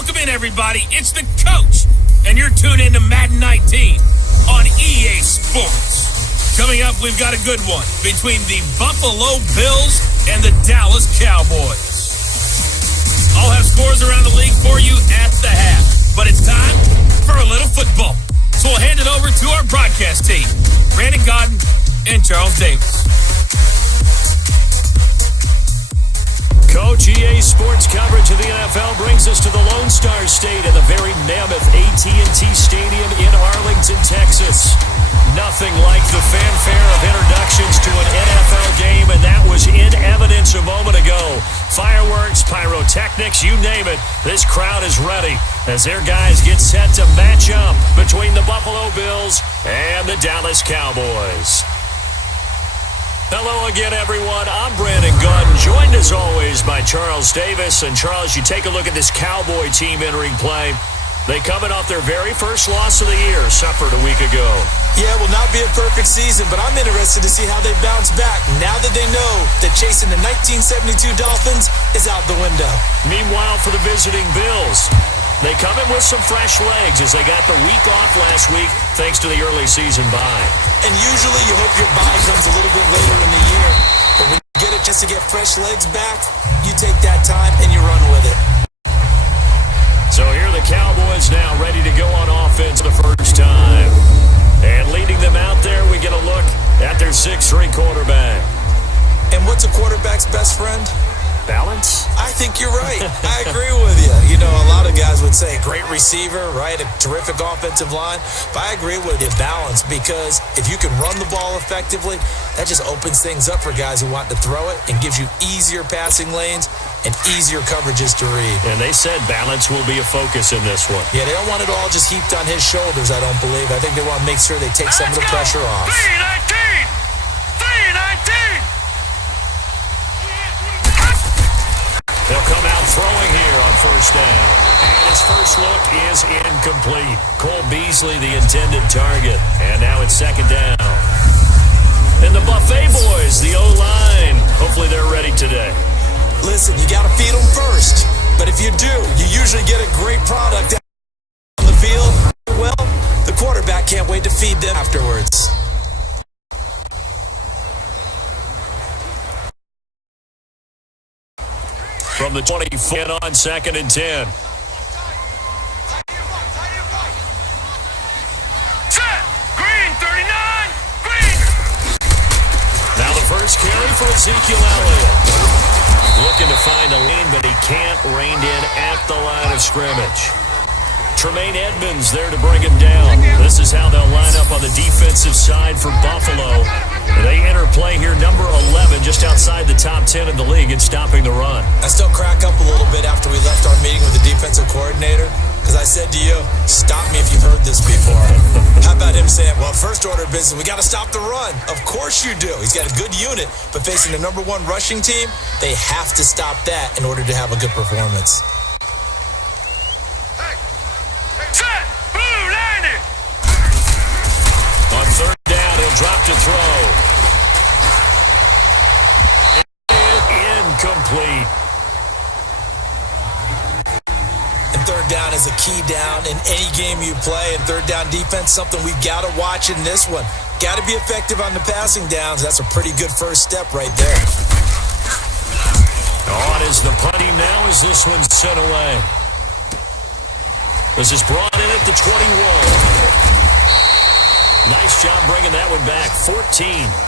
Welcome in, everybody. It's the coach, and you're tuned in to Madden 19 on EA Sports. Coming up, we've got a good one between the Buffalo Bills and the Dallas Cowboys. I'll have scores around the league for you at the half, but it's time for a little football. So we'll hand it over to our broadcast team, Brandon Godden and Charles Davis. Coach, EA Sports coverage of the NFL brings us to the Lone Star State in the very mammoth AT&T Stadium in Arlington, Texas. Nothing like the fanfare of introductions to an NFL game, and that was in evidence a moment ago. Fireworks, pyrotechnics, you name it. This crowd is ready as their guys get set to match up between the Buffalo Bills and the Dallas Cowboys. Hello again, everyone. I'm Brandon Godden, joined as always by Charles Davis. And Charles, you take a look at this Cowboy team entering play. They coming off their very first loss of the year, suffered a week ago. Yeah, will not be a perfect season, but I'm interested to see how they bounce back now that they know that chasing the 1972 Dolphins is out the window. Meanwhile, for the visiting Bills, they come in with some fresh legs as they got the week off last week thanks to the early season bye. And usually you hope your bye comes a little bit later in the year, but when you get it just to get fresh legs back, you take that time and you run with it. So here are the Cowboys now ready to go on offense the first time. And leading them out there, we get a look at their 6'3" quarterback. And what's a quarterback's best friend? Balance? I think you're right. I agree with you. You know, a lot of guys would say great receiver, right? A terrific offensive line. But I agree with you, balance, because if you can run the ball effectively, that just opens things up for guys who want to throw it and gives you easier passing lanes and easier coverages to read. And they said balance will be a focus in this one. Yeah, they don't want it all just heaped on his shoulders, I don't believe. I think they want to make sure they take some of the pressure off. 319! 319! They'll come out throwing here on first down. And his first look is incomplete. Cole Beasley, the intended target. And now it's second down. And the Buffet boys, the O-line. Hopefully they're ready today. Listen, you got to feed them first. But if you do, you usually get a great product on the field. Well, the quarterback can't wait to feed them afterwards. From the 20 on second and 10. Set! Green, 39! Green! Now the first carry for Ezekiel Elliott. Looking to find a lane, but he can't rein in at the line of scrimmage. Tremaine Edmonds there to bring him down. This is how they'll line up on the defensive side for Buffalo. They enter play here, number 11, just outside the top 10 in the league in stopping the run. I still crack up a little bit after we left our meeting with the defensive coordinator, because I said to you, stop me if you've heard this before. How about him saying, well, first order of business, we got to stop the run. Of course you do. He's got a good unit, but facing the number 1 rushing team, they have to stop that in order to have a good performance. Set! Blue, 90! On third down, he'll drop to throw. Incomplete. And third down is a key down in any game you play. And third down defense, something we've got to watch in this one. Got to be effective on the passing downs. That's a pretty good first step right there. On is the punt team now as this one's sent away. This is brought in at the 21. Nice job bringing that one back. 14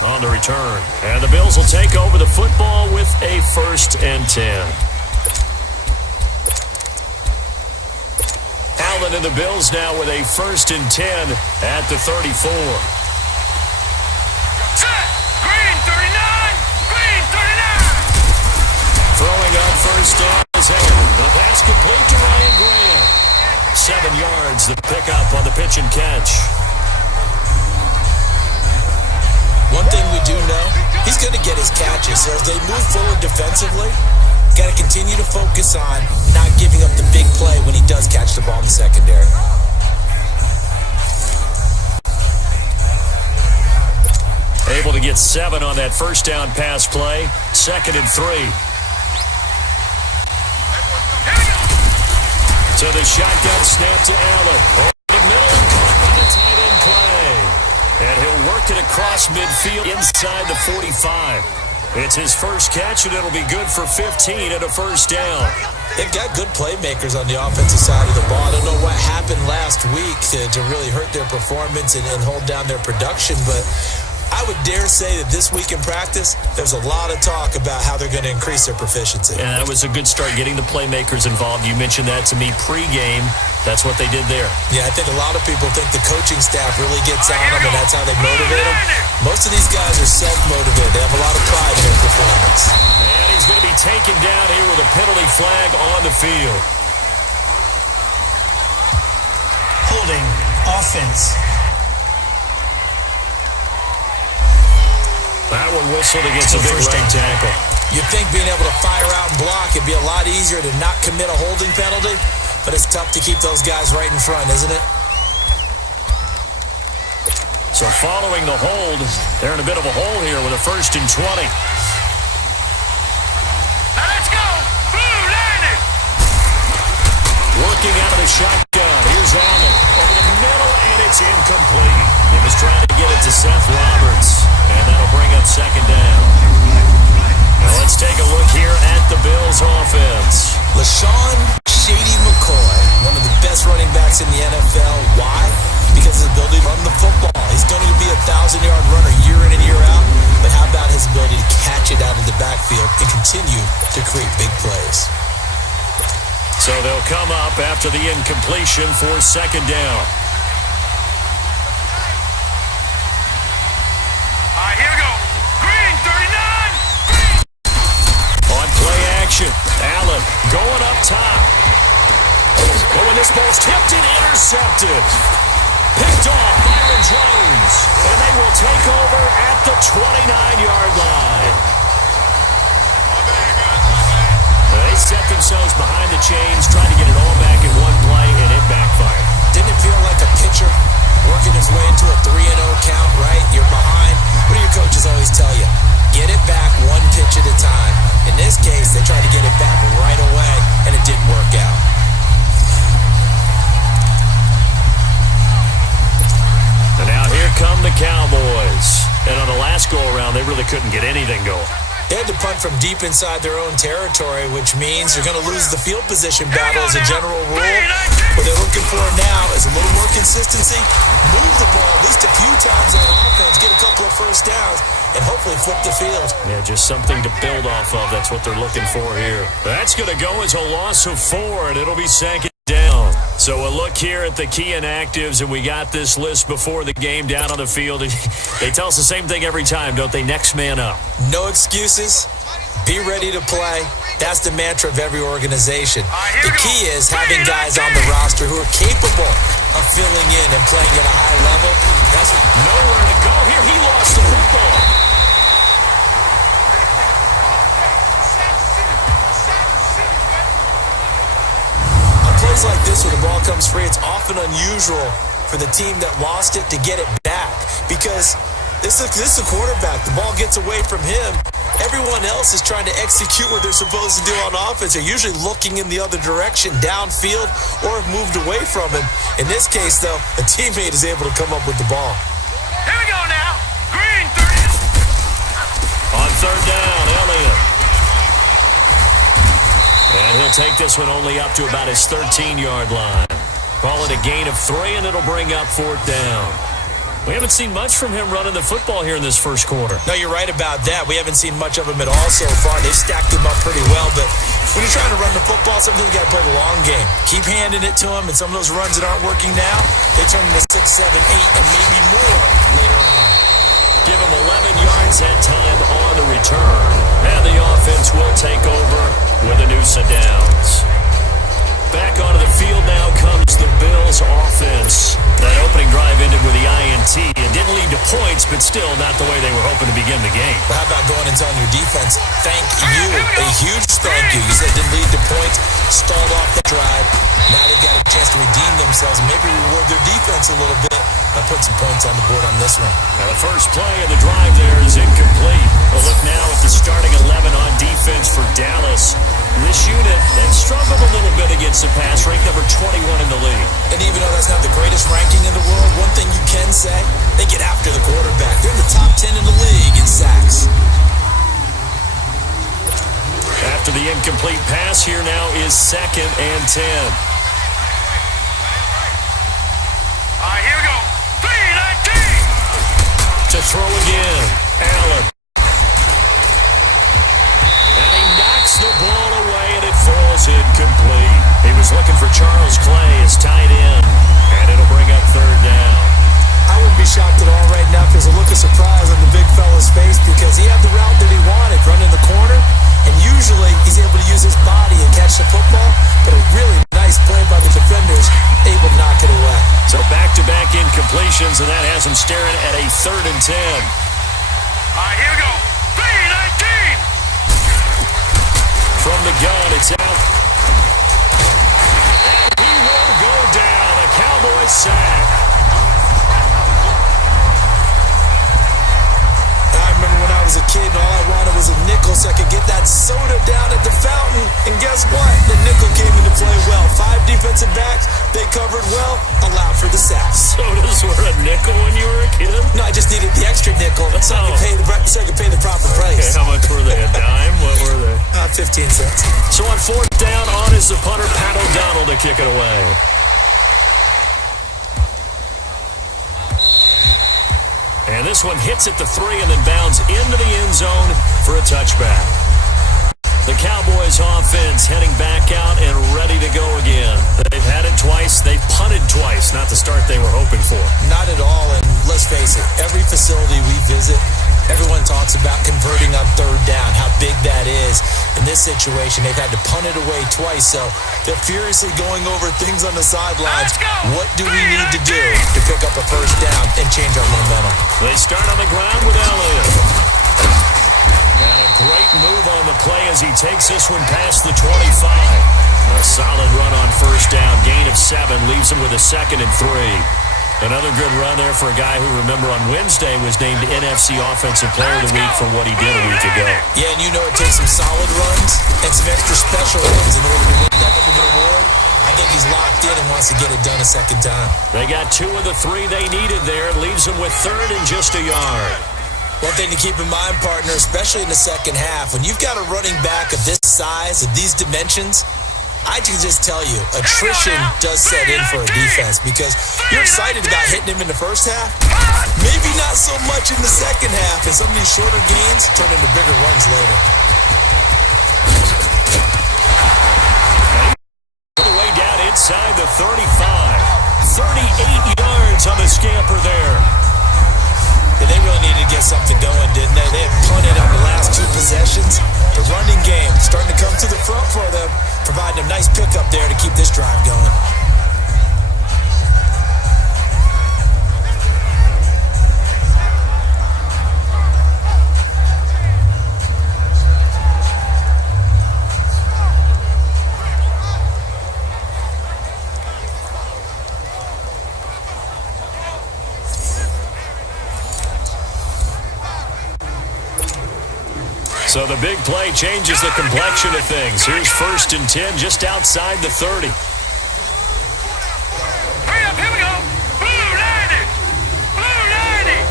on the return. And the Bills will take over the football with a 1st and 10. Allen and the Bills now with a 1st and 10 at the 34. Set! Green, 39! Green, 39! Throwing on first down is Allen. The pass complete to Ryan Graham. 7 yards, the pickup on the pitch and catch. One thing we do know, he's going to get his catches. So as they move forward defensively, got to continue to focus on not giving up the big play when he does catch the ball in the secondary. Able to get 7 on that first down pass play. 2nd and 3. So the shotgun snap to Allen. Over the middle and caught by the tight end Clay. And he'll work it across midfield inside the 45. It's his first catch, and it'll be good for 15 and a first down. They've got good playmakers on the offensive side of the ball. I don't know what happened last week to really hurt their performance and hold down their production, but I would dare say that this week in practice, there's a lot of talk about how they're going to increase their proficiency. Yeah, that was a good start, getting the playmakers involved. You mentioned that to me pregame. That's what they did there. Yeah, I think a lot of people think the coaching staff really gets on them, and that's how they motivate them. Most of these guys are self-motivated. They have a lot of pride in their performance. And he's going to be taken down here with a penalty flag on the field. Holding offense. That one whistled against a big right tackle. You'd think being able to fire out and block, it'd be a lot easier to not commit a holding penalty, but it's tough to keep those guys right in front, isn't it? So following the hold, they're in a bit of a hole here with a 1st and 20. Now let's go! Blue landed! Working out of the shotgun. Here's Allen over the middle, and it's incomplete. He was trying to get it to Seth Roberts, and that'll bring up 2nd down. Now let's take a look here at the Bills' offense. LaShawn Shady McCoy, one of the best running backs in the NFL. Why? Because of his ability to run the football. He's going to be a 1,000-yard runner year in and year out, but how about his ability to catch it out of the backfield and continue to create big plays? So they'll come up after the incompletion for 2nd down. All right, here we go. Green, 39! On play action, Allen going up top. Oh, and this ball's tipped and intercepted. Picked off Byron Jones, and they will take over at the 29-yard line. They set themselves behind the chains, trying to get it all back in one play, and it backfired. Didn't it feel like a pitcher working his way into a 3-0 count, right? You're behind. What do your coaches always tell you? Get it back one pitch at a time. In this case, they tried to get it back right away, and it didn't work out. And now here come the Cowboys. And on the last go-around, they really couldn't get anything going. They had to punt from deep inside their own territory, which means you're going to lose the field position battle as a general rule. What they're looking for now is a little more consistency, move the ball at least a few times on offense, get a couple of first downs, and hopefully flip the field. Yeah, just something to build off of. That's what they're looking for here. That's going to go as a loss of 4, and it'll be 2nd down. So a look here at the key inactives, and we got this list before the game down on the field. They tell us the same thing every time, don't they? Next man up. No excuses. Be ready to play. That's the mantra of every organization. The key is having guys on the roster who are capable of filling in and playing at a high level. That's nowhere to go here. He lost the football. Plays like this when the ball comes free, it's often unusual for the team that lost it to get it back because this is a quarterback. The ball gets away from him. Everyone else is trying to execute what they're supposed to do on offense. They're usually looking in the other direction, downfield, or have moved away from him. In this case, though, a teammate is able to come up with the ball. Here we go now. Green, 30. On 3rd down, Elliott. And he'll take this one only up to about his 13-yard line. Call it a gain of 3, and it'll bring up 4th down. We haven't seen much from him running the football here in this first quarter. No, you're right about that. We haven't seen much of him at all so far. They've stacked him up pretty well, but when you're trying to run the football, sometimes you got to play the long game. Keep handing it to him, and some of those runs that aren't working now, they turn into 6, 7, 8, and maybe more later on. Give him 11 yards that time on the return. And the offense will take over with a noose of downs. Back onto the field now comes the Bills offense. That opening drive ended with the INT. It didn't lead to points, but still not the way they were hoping to begin the game. Well, how about going and telling your defense, thank you, a huge thank you. You said it didn't lead to points, stalled off the drive. Now they've got a chance to redeem themselves, maybe reward their defense a little bit by putting some points on the board on this one. Now the first play of the drive there is incomplete. A look now at the starting 11 on defense for Dallas. This unit, they've struggled a little bit against the pass, ranked number number 21 in the league. And even though that's not the greatest ranking in the world, one thing you can say, they get after the quarterback. They're in the top 10 in the league in sacks. After the incomplete pass, here now is 2nd and 10. Here we go. 3-19. To throw again, Allen. And he knocks the ball away, and it falls incomplete. He was looking for Charles Clay as tight end, and it'll bring up 3rd down. I wouldn't be shocked at all right now if there's a look of surprise on the big fella's face because he had the route that he wanted, running the corner, and usually he's able to use his body and catch the football, but a really nice play by the defenders, able to knock it away. So back-to-back incompletions, and that has him staring at a 3rd and 10. Here we go. 3-19. From the gun, it's out. And he will go down. A Cowboys sack. I remember when I was a kid and all I wanted was a nickel so I could get that soda down at the fountain. And guess what? The nickel came into play well. 5 defensive backs, they covered well, allowed for the sacks. Sodas were a nickel when you were a kid? No, I just needed the extra nickel so I could pay the proper price. Okay, how much were they? A dime? What were they? 15 cents. So on 4th down, on is the punter, Pat O'Donnell, to kick it away. And this one hits at the 3 and then bounds into the end zone for a touchback. The Cowboys offense heading back out and ready to go again. They've had it twice. They've punted twice. Not the start they were hoping for. Not at all, and let's face it, every facility we visit, everyone talks about converting on 3rd down, how big that is. In this situation, they've had to punt it away twice, so they're furiously going over things on the sidelines. What do we need to do to pick up a 1st down and change our momentum? They start on the ground with Elliott. And a great move on the play as he takes this one past the 25. A solid run on 1st down, gain of 7, leaves him with a 2nd and 3. Another good run there for a guy who, remember, on Wednesday was named NFC Offensive Player of the Week for what he did a week ago. Yeah, and you know it takes some solid runs and some extra special runs in order to win that ultimate award. I think he's locked in and wants to get it done a 2nd time. They got 2 of the 3 they needed there. It leaves them with 3rd and just a yard. One thing to keep in mind, partner, especially in the second half, when you've got a running back of this size, of these dimensions, I can just tell you, attrition does set in for a defense because you're excited about hitting him in the first half. Maybe not so much in the second half, and some of these shorter gains turn into bigger runs later. All the way down inside the 35. 38 yards on the scamper there. Yeah, they really needed to get something going, didn't they? They had punted on the last 2 possessions. The running game starting to come to the front for them, providing a nice pickup there to keep this drive going. So the big play changes the complexion of things. Here's 1st and 10 just outside the 30. Hurry up, here we go. Blue 90. Blue 90.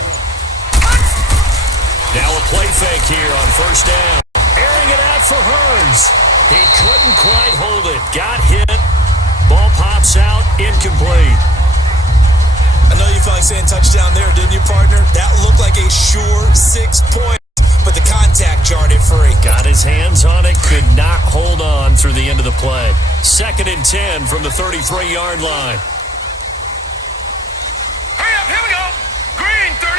Now a play fake here on 1st down. Airing it out for Hearns. He couldn't quite hold it. Got hit. Ball pops out. Incomplete. I know you felt like saying touchdown there, didn't you, partner? That looked like a sure 6 points. But the contact jarred it free. Got his hands on it, could not hold on through the end of the play. 2nd and 10 from the 33-yard line. Hurry up, here we go. Green 39.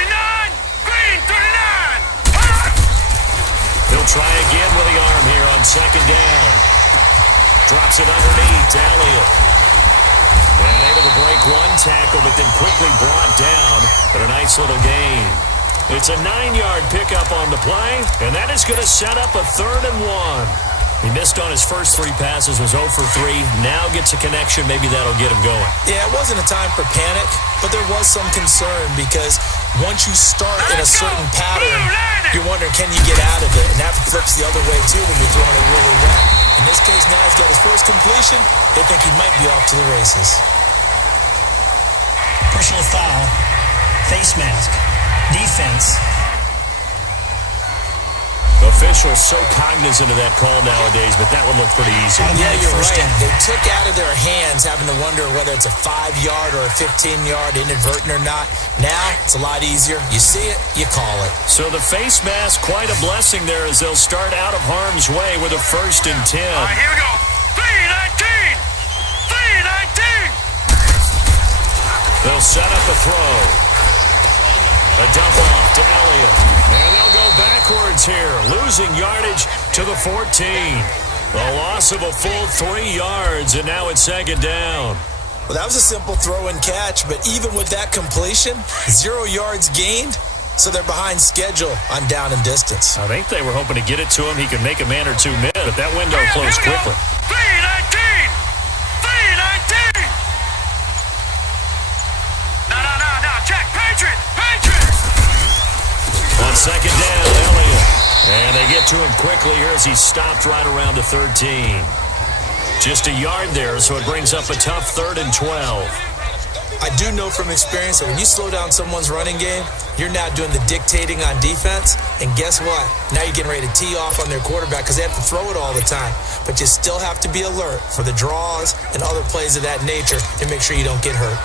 Green 39. He'll try again with the arm here on 2nd down. Drops it underneath to Elliott. And able to break 1 tackle, but then quickly brought down. But a nice little gain. It's a 9-yard pickup on the play, and that is going to set up a 3rd and 1. He missed on his first 3 passes, was 0 for 3. Now gets a connection. Maybe that'll get him going. Yeah, it wasn't a time for panic, but there was some concern because once you start in a certain pattern, you're wondering, can you get out of it? And that flips the other way, too, when you're throwing it really well. In this case, now he's got his first completion. They think he might be off to the races. Personal foul. Face mask. Defense. Officials so cognizant of that call nowadays, but that one looked pretty easy. Yeah, you're First right. down. They took out of their hands having to wonder whether it's a 5-yard or a 15-yard, inadvertent or not. Now, it's a lot easier. You see it, you call it. So the face mask, quite a blessing there as they'll start out of harm's way with a 1st and 10. All right, here we go. 3-19. 3-19. They'll set up a throw. A dump off to Elliott. And they'll go backwards here, losing yardage to the 14. A loss of a full 3 yards, and now it's 2nd down. Well, that was a simple throw and catch, but even with that completion, 0 yards gained, so they're behind schedule on down and distance. I think they were hoping to get it to him. He could make a man or two miss, but that window closed quickly. 3-19. 3-19. No. Check. Patriot. On 2nd down, Elliott. And they get to him quickly here as he stopped right around the 13. Just a yard there, so it brings up a tough 3rd and 12. I do know from experience that when you slow down someone's running game, you're now doing the dictating on defense. And guess what? Now you're getting ready to tee off on their quarterback because they have to throw it all the time. But you still have to be alert for the draws and other plays of that nature to make sure you don't get hurt.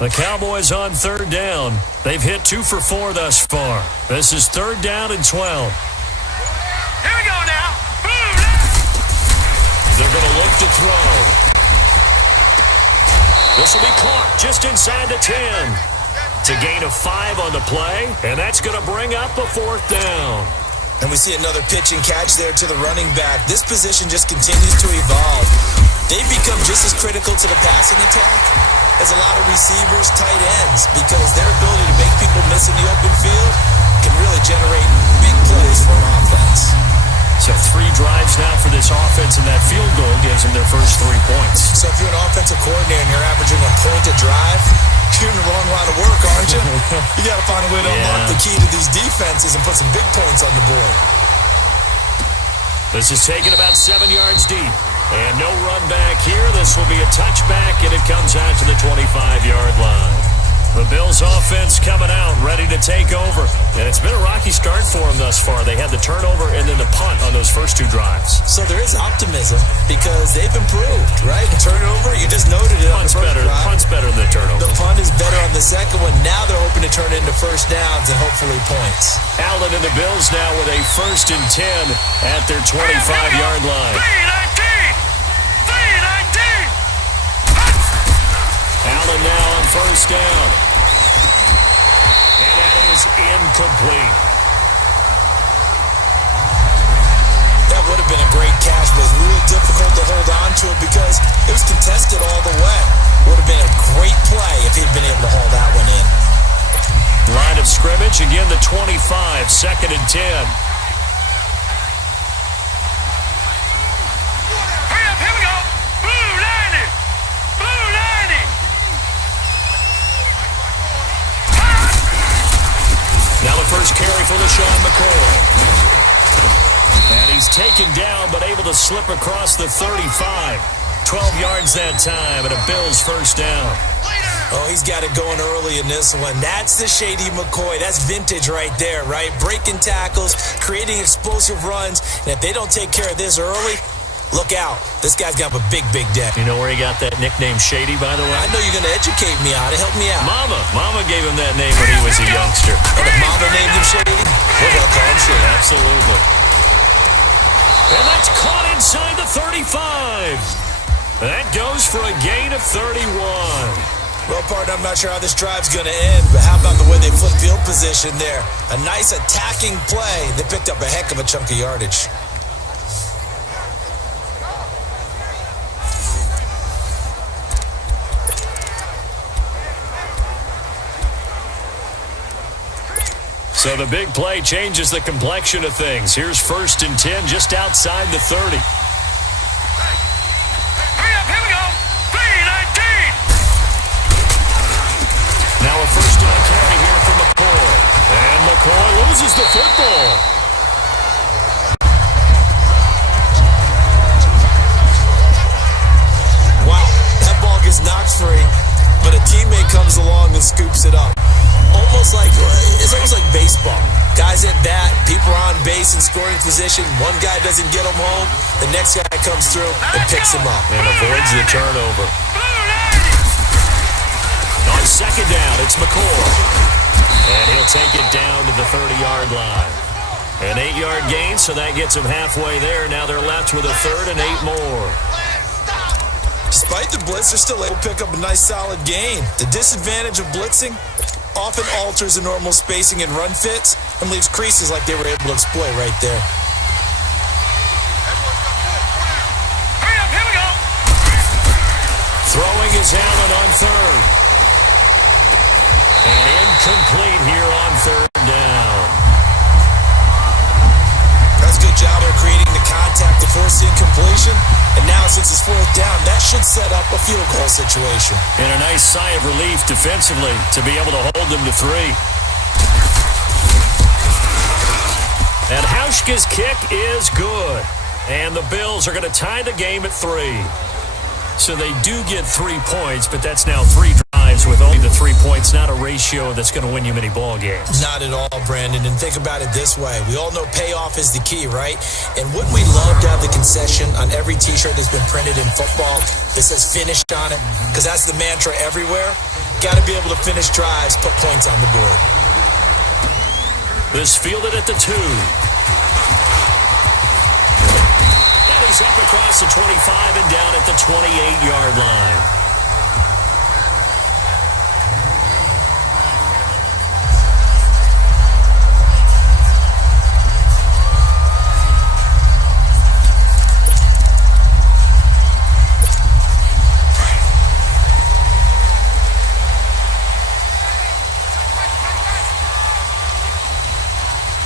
The Cowboys on 3rd down. They've hit 2 for 4 thus far. This is 3rd down and 12. Here we go now. They're going to look to throw. This will be caught just inside the 10. It's a gain of 5 on the play, and that's going to bring up a 4th down. And we see another pitch and catch there to the running back. This position just continues to evolve. They've become just as critical to the passing attack as a lot of receivers, tight ends, because their ability to make people miss in the open field can really generate big plays for an offense. So 3 drives now for this offense, and that field goal gives them their first 3 points. So if you're an offensive coordinator and you're averaging a point a drive, you're in the wrong line of work, aren't you? You got to find a way to unlock the key to these defenses and put some big points on the board. This is taken about 7 yards deep. And no run back here. This will be a touchback, and it comes out to the 25-yard line. The Bills offense coming out, ready to take over. And it's been a rocky start for them thus far. They had the turnover and then the punt on those first 2 drives. So there is optimism because they've improved, right? Turnover, you just noted it on the first drive. Punt's better than the turnover. The punt is better on the second one. Now they're hoping to turn it into first downs and hopefully points. Allen and the Bills now with a 1st and 10 at their 25-yard line. 3-19. Allen now on 1st down. And that is incomplete. That would have been a great catch, but it's real difficult to hold on to it because it was contested all the way. Would have been a great play if he'd been able to haul that one in. Line of scrimmage, again the 25, 2nd and 10. Here we go. Blue 90. Blue 90. Now the first carry for LaShawn McCoy. And he's taken down, but able to slip across the 35. 12 yards that time, and a Bills 1st down. Oh, he's got it going early in this one. That's the Shady McCoy. That's vintage right there, right? Breaking tackles, creating explosive runs. And if they don't take care of this early, look out. This guy's got a big, big day. You know where he got that nickname Shady, by the way? I know you're going to educate me on it. Help me out. Mama gave him that name when he was a youngster. And if Mama named him Shady, we're going to call him Shady. Absolutely. And that's caught inside the 35. That goes for a gain of 31. Well, partner, I'm not sure how this drive's going to end, but how about the way they flip field position there? A nice attacking play. They picked up a heck of a chunk of yardage. So the big play changes the complexion of things. Here's 1st and 10 just outside the 30. Hurry up, here we go. 3-19. Now a 1st down carry here for McCoy. And McCoy loses the football. scoops it up. It's almost like baseball. Guys at bat, people are on base in scoring position. One guy doesn't get him home. The next guy comes through and picks him up. And avoids the turnover. On second down, it's McCoy. And he'll take it down to the 30-yard line. An 8-yard gain, so that gets them halfway there. Now they're left with a third and 8 more. Despite the blitz, they're still able to pick up a nice solid gain. The disadvantage of blitzing often alters the normal spacing and run fits and leaves creases like they were able to exploit right there. Hurry up, here we go. Throwing is Allen on third. And incomplete here on third down. That's a good job of creating the contact to force the incompletion. And now, since it's fourth down, that should set up a field goal situation. And a nice sigh of relief defensively to be able to hold them to 3. And Hauschka's kick is good. And the Bills are going to tie the game at 3. So they do get 3 points, but that's now 3 drives with only the 3 points, not a ratio that's going to win you many ball games. Not at all, Brandon. And think about it this way. We all know payoff is the key, right? And wouldn't we love to have the concession on every T-shirt that's been printed in football that says finished on it? Because that's the mantra everywhere. Got to be able to finish drives, put points on the board. This fielded at the 2. He's up across the 25 and down at the 28-yard line.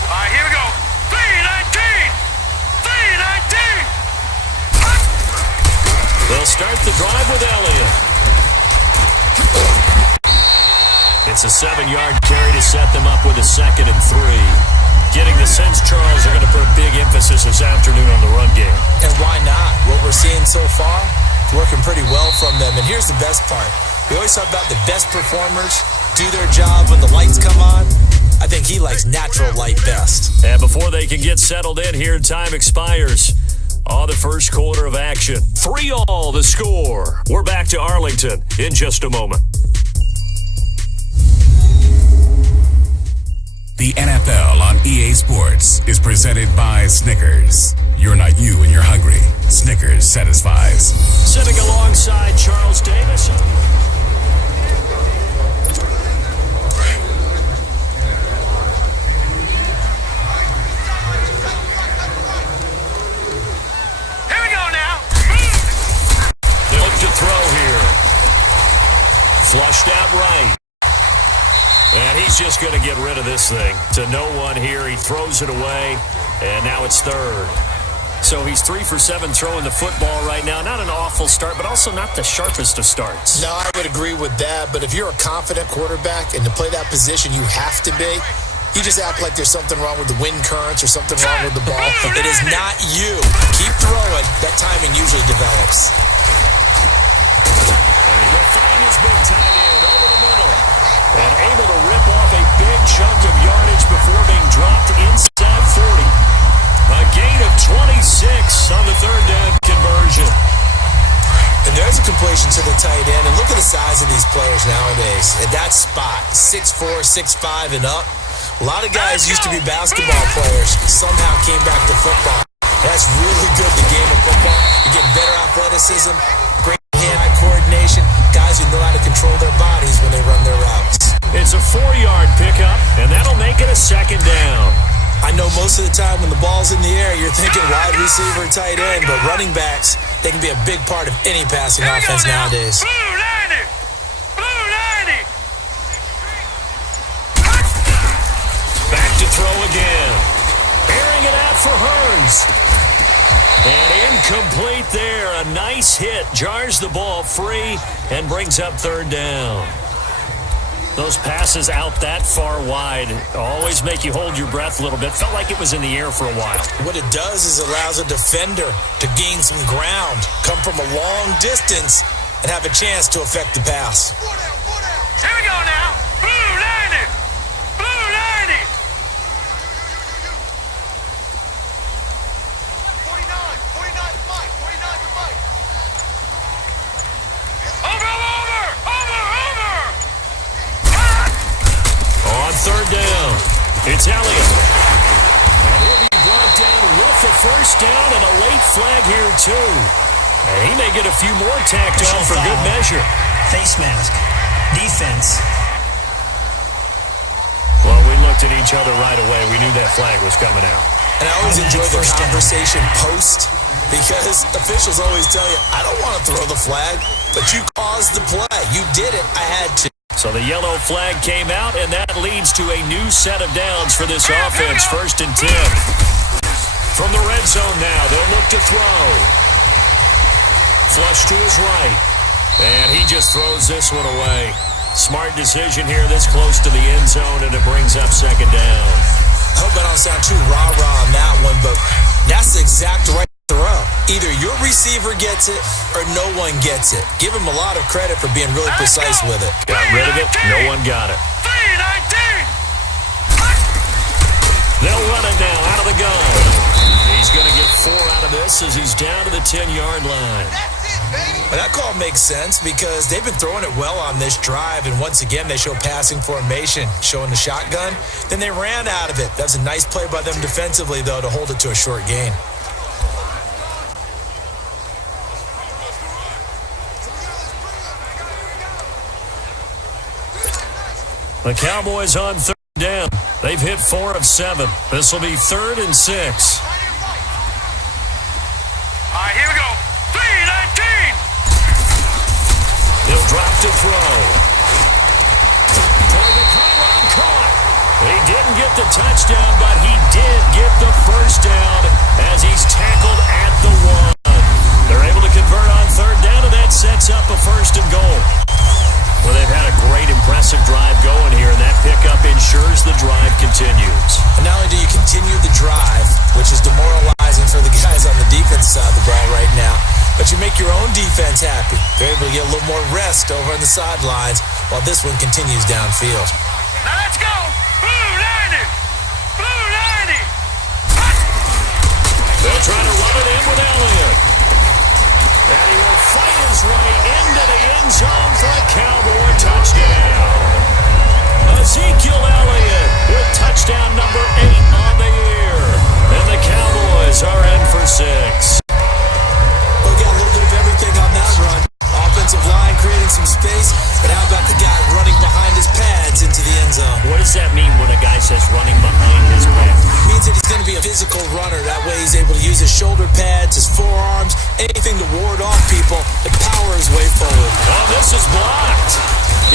All right, here we go. 3-19. 3-19. They'll start the drive with Elliott. It's a 7-yard carry to set them up with a 2nd and 3. Getting the sense Charles are going to put big emphasis this afternoon on the run game. And why not? What we're seeing so far, working pretty well from them. And here's the best part. We always talk about the best performers do their job when the lights come on. I think he likes natural light best. And before they can get settled in here, time expires. The first quarter of action. 3-all the score. We're back to Arlington in just a moment. The NFL on EA Sports is presented by Snickers. You're not you when you're hungry. Snickers satisfies. Sitting alongside Charles Davis. Flushed out right. And he's just going to get rid of this thing. To no one here. He throws it away. And now it's third. So he's 3 for 7 throwing the football right now. Not an awful start, but also not the sharpest of starts. No, I would agree with that. But if you're a confident quarterback and to play that position, you have to be. You just act like there's something wrong with the wind currents or something wrong with the ball. It is not you. Keep throwing. That timing usually develops. His big tight end over the middle. And able to rip off a big chunk of yardage before being dropped inside 40. A gain of 26 on the third down conversion. And there's a completion to the tight end. And look at the size of these players nowadays. At that spot, 6'4", 6'5", and up. A lot of guys used to be basketball players. Somehow came back to football. That's really good, the game of football. You get better athleticism, great hand-eye coordination, guys who know how to control their bodies when they run their routes. It's a 4-yard pickup, and that'll make it a 2nd down. I know most of the time when the ball's in the air, you're thinking wide receiver, tight end, but running backs, they can be a big part of any passing offense nowadays. Back to throw again. Airing it out for Hearns. And incomplete there. A nice hit. Jars the ball free and brings up third down. Those passes out that far wide always make you hold your breath a little bit. Felt like it was in the air for a while. What it does is allows a defender to gain some ground, come from a long distance, and have a chance to affect the pass. Here we go now. third down. It's Elliott. And he'll be brought down with the first down and a late flag here, too. And he may get a few more tacked on for good measure. Face mask. Defense. Well, we looked at each other right away. We knew that flag was coming out. And I always enjoy the conversation post, because officials always tell you, I don't want to throw the flag, but you caused the play. You did it. I had to. So the yellow flag came out, and that leads to a new set of downs for this offense. 1st and 10. From the red zone now, they'll look to throw. Flush to his right. And he just throws this one away. Smart decision here this close to the end zone, and it brings up 2nd down. I hope I don't sound too rah-rah on that one, but that's the exact right throw. Either your receiver gets it or no one gets it. Give him a lot of credit for being really precise with it. Got rid of it. No one got it. 3-19. They'll run it now out of the gun. He's going to get 4 out of this as he's down to the 10-yard line. Well, that call makes sense because they've been throwing it well on this drive, and once again they show passing formation, showing the shotgun. Then they ran out of it. That's a nice play by them defensively, though, to hold it to a short gain. The Cowboys on 3rd down. They've hit 4 of 7. This will be 3rd and 6. All right, here we go. 3-19. He'll drop to throw. Target caught. He didn't get the touchdown, but he did get the first down as he's tackled at the 1. They're able to convert on 3rd down, and that sets up a 1st and goal. Well, they've had a great, impressive drive going here, and that pickup ensures the drive continues. And not only do you continue the drive, which is demoralizing for the guys on the defense side of the ball right now, but you make your own defense happy. They're able to get a little more rest over on the sidelines while this one continues downfield. Now let's go. Blue 90. Blue 90. They'll try to run it in with Elliott. And he will fight his way into the end zone for a Cowboy touchdown. Ezekiel Elliott with touchdown number 8 on the year. And the Cowboys are in for 6. Well, we got a little bit of everything on that run. Offensive line creating some space, but how about the guy running behind his pads into the end zone? What does that mean when a guy says running behind his pads? It means that he's going to be a physical runner. That way he's able to use his shoulder pads, his forearms, anything to ward off people and power his way forward. Oh, this is blocked.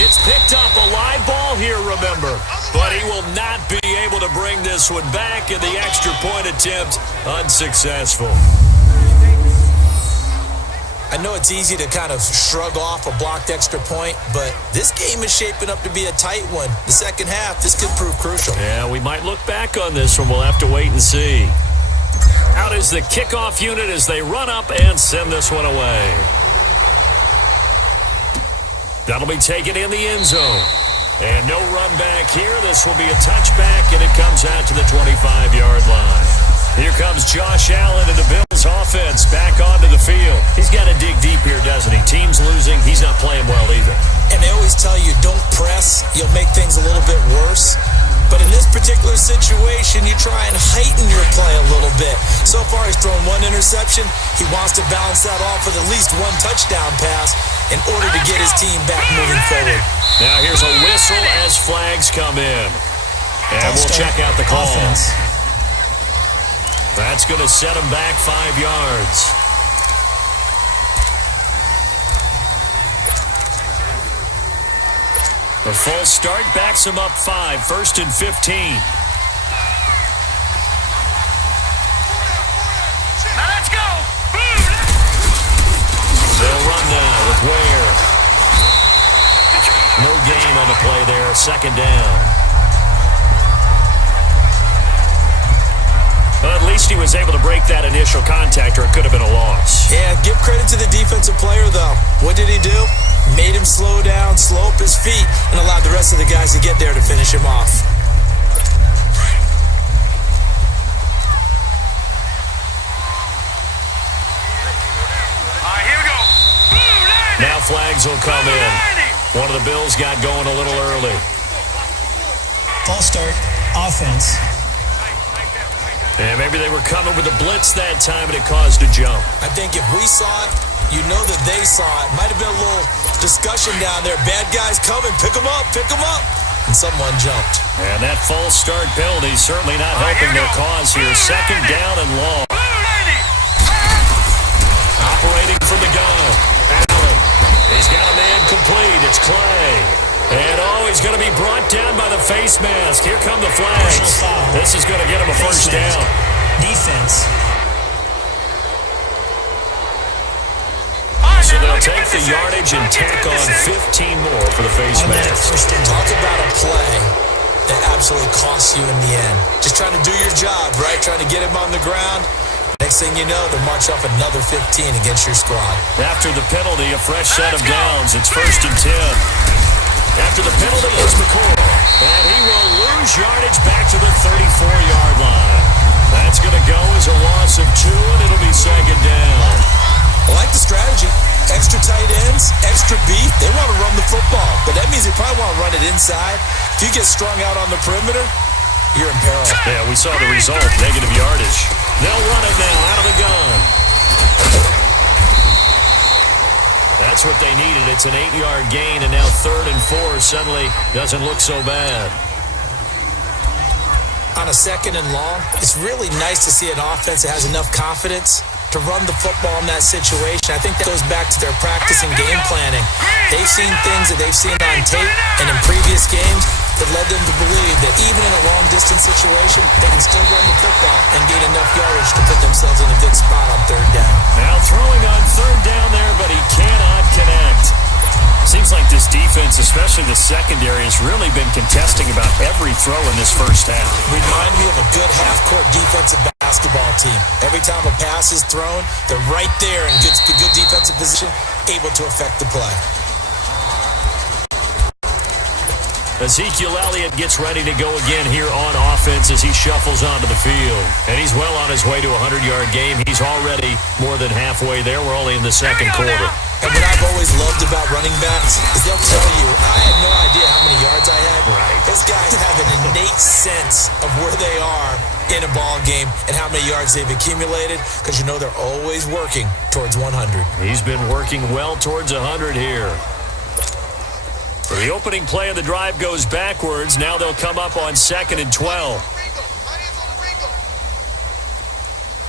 It's picked up a live ball here, remember. But he will not be able to bring this one back, and the extra point attempt unsuccessful. I know it's easy to kind of shrug off a blocked extra point, but this game is shaping up to be a tight one. The second half, this could prove crucial. Yeah, we might look back on this one. We'll have to wait and see. Out is the kickoff unit as they run up and send this one away. That'll be taken in the end zone. And no run back here. This will be a touchback, and it comes out to the 25-yard line. Here comes Josh Allen and the Bills offense back onto the field. He's got to dig deep here, doesn't he? Team's losing. He's not playing well either. And they always tell you, don't press. You'll make things a little bit worse. But in this particular situation, you try and heighten your play a little bit. So far, he's thrown 1 interception. He wants to balance that off with at least 1 touchdown pass in order to get his team back moving forward. Now here's a whistle as flags come in. And we'll check out the call. Offense. That's going to set him back 5 yards. The false start backs him up 5, 1st and 15. Now let's go. They'll run now with Ware. No gain on the play there, 2nd down. Well, at least he was able to break that initial contact, or it could have been a loss. Yeah, give credit to the defensive player, though. What did he do? Made him slow down, slow up his feet, and allowed the rest of the guys to get there to finish him off. All right, here we go. Now flags will come in. One of the Bills got going a little early. False start, offense. And maybe they were coming with a blitz that time and it caused a jump. I think if we saw it, you know that they saw it. Might have been a little discussion down there. Bad guys coming, pick them up. And someone jumped. And that false start penalty certainly not helping their cause here. Second down and long. Operating from the gun. Allen. He's got a man complete. It's Clay. And he's going to be brought down by the face mask. Here come the flags. This is going to get him a first down. Defense. So they'll take the yardage and tack on 15 more for the face mask. Talk about a play that absolutely costs you in the end. Just trying to do your job, right? Trying to get him on the ground. Next thing you know, they'll march off another 15 against your squad. After the penalty, a fresh set of downs. It's 1st and 10. After the penalty is McCoy. And he will lose yardage back to the 34-yard line. That's going to go as a loss of 2, and it'll be second down. I like the strategy. Extra tight ends, extra beef. They want to run the football, but that means they probably want to run it inside. If you get strung out on the perimeter, you're in peril. Yeah, we saw the result, negative yardage. They'll run it now out of the gun. That's what they needed. It's an 8-yard gain, and now 3rd and 4 suddenly doesn't look so bad. On a 2nd and long, it's really nice to see an offense that has enough confidence to run the football in that situation. I think that goes back to their practice and game planning. They've seen things that they've seen on tape and in previous games that led them to believe that even in a long-distance situation, they can still run the football and gain enough yardage to put themselves in a good spot on 3rd down. Now throwing on 3rd down there, but he cannot connect. Seems like this defense, especially the secondary, has really been contesting about every throw in this first half. Remind me of a good half-court defensive basketball team. Every time a pass is thrown, they're right there in good defensive position, able to affect the play. Ezekiel Elliott gets ready to go again here on offense as he shuffles onto the field. And he's well on his way to a 100-yard game. He's already more than halfway there. We're only in the second quarter. And what I've always loved about running backs is they'll tell you, I had no idea how many yards I had. Right. Those guys have an innate sense of where they are in a ball game and how many yards they've accumulated because you know they're always working towards 100. He's been working well towards 100 here. So the opening play of the drive goes backwards. Now they'll come up on 2nd and 12.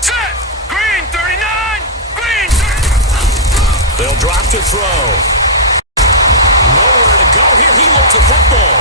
Set! Green 39! Green 39! They'll drop to throw. Nowhere to go here. He lost the football.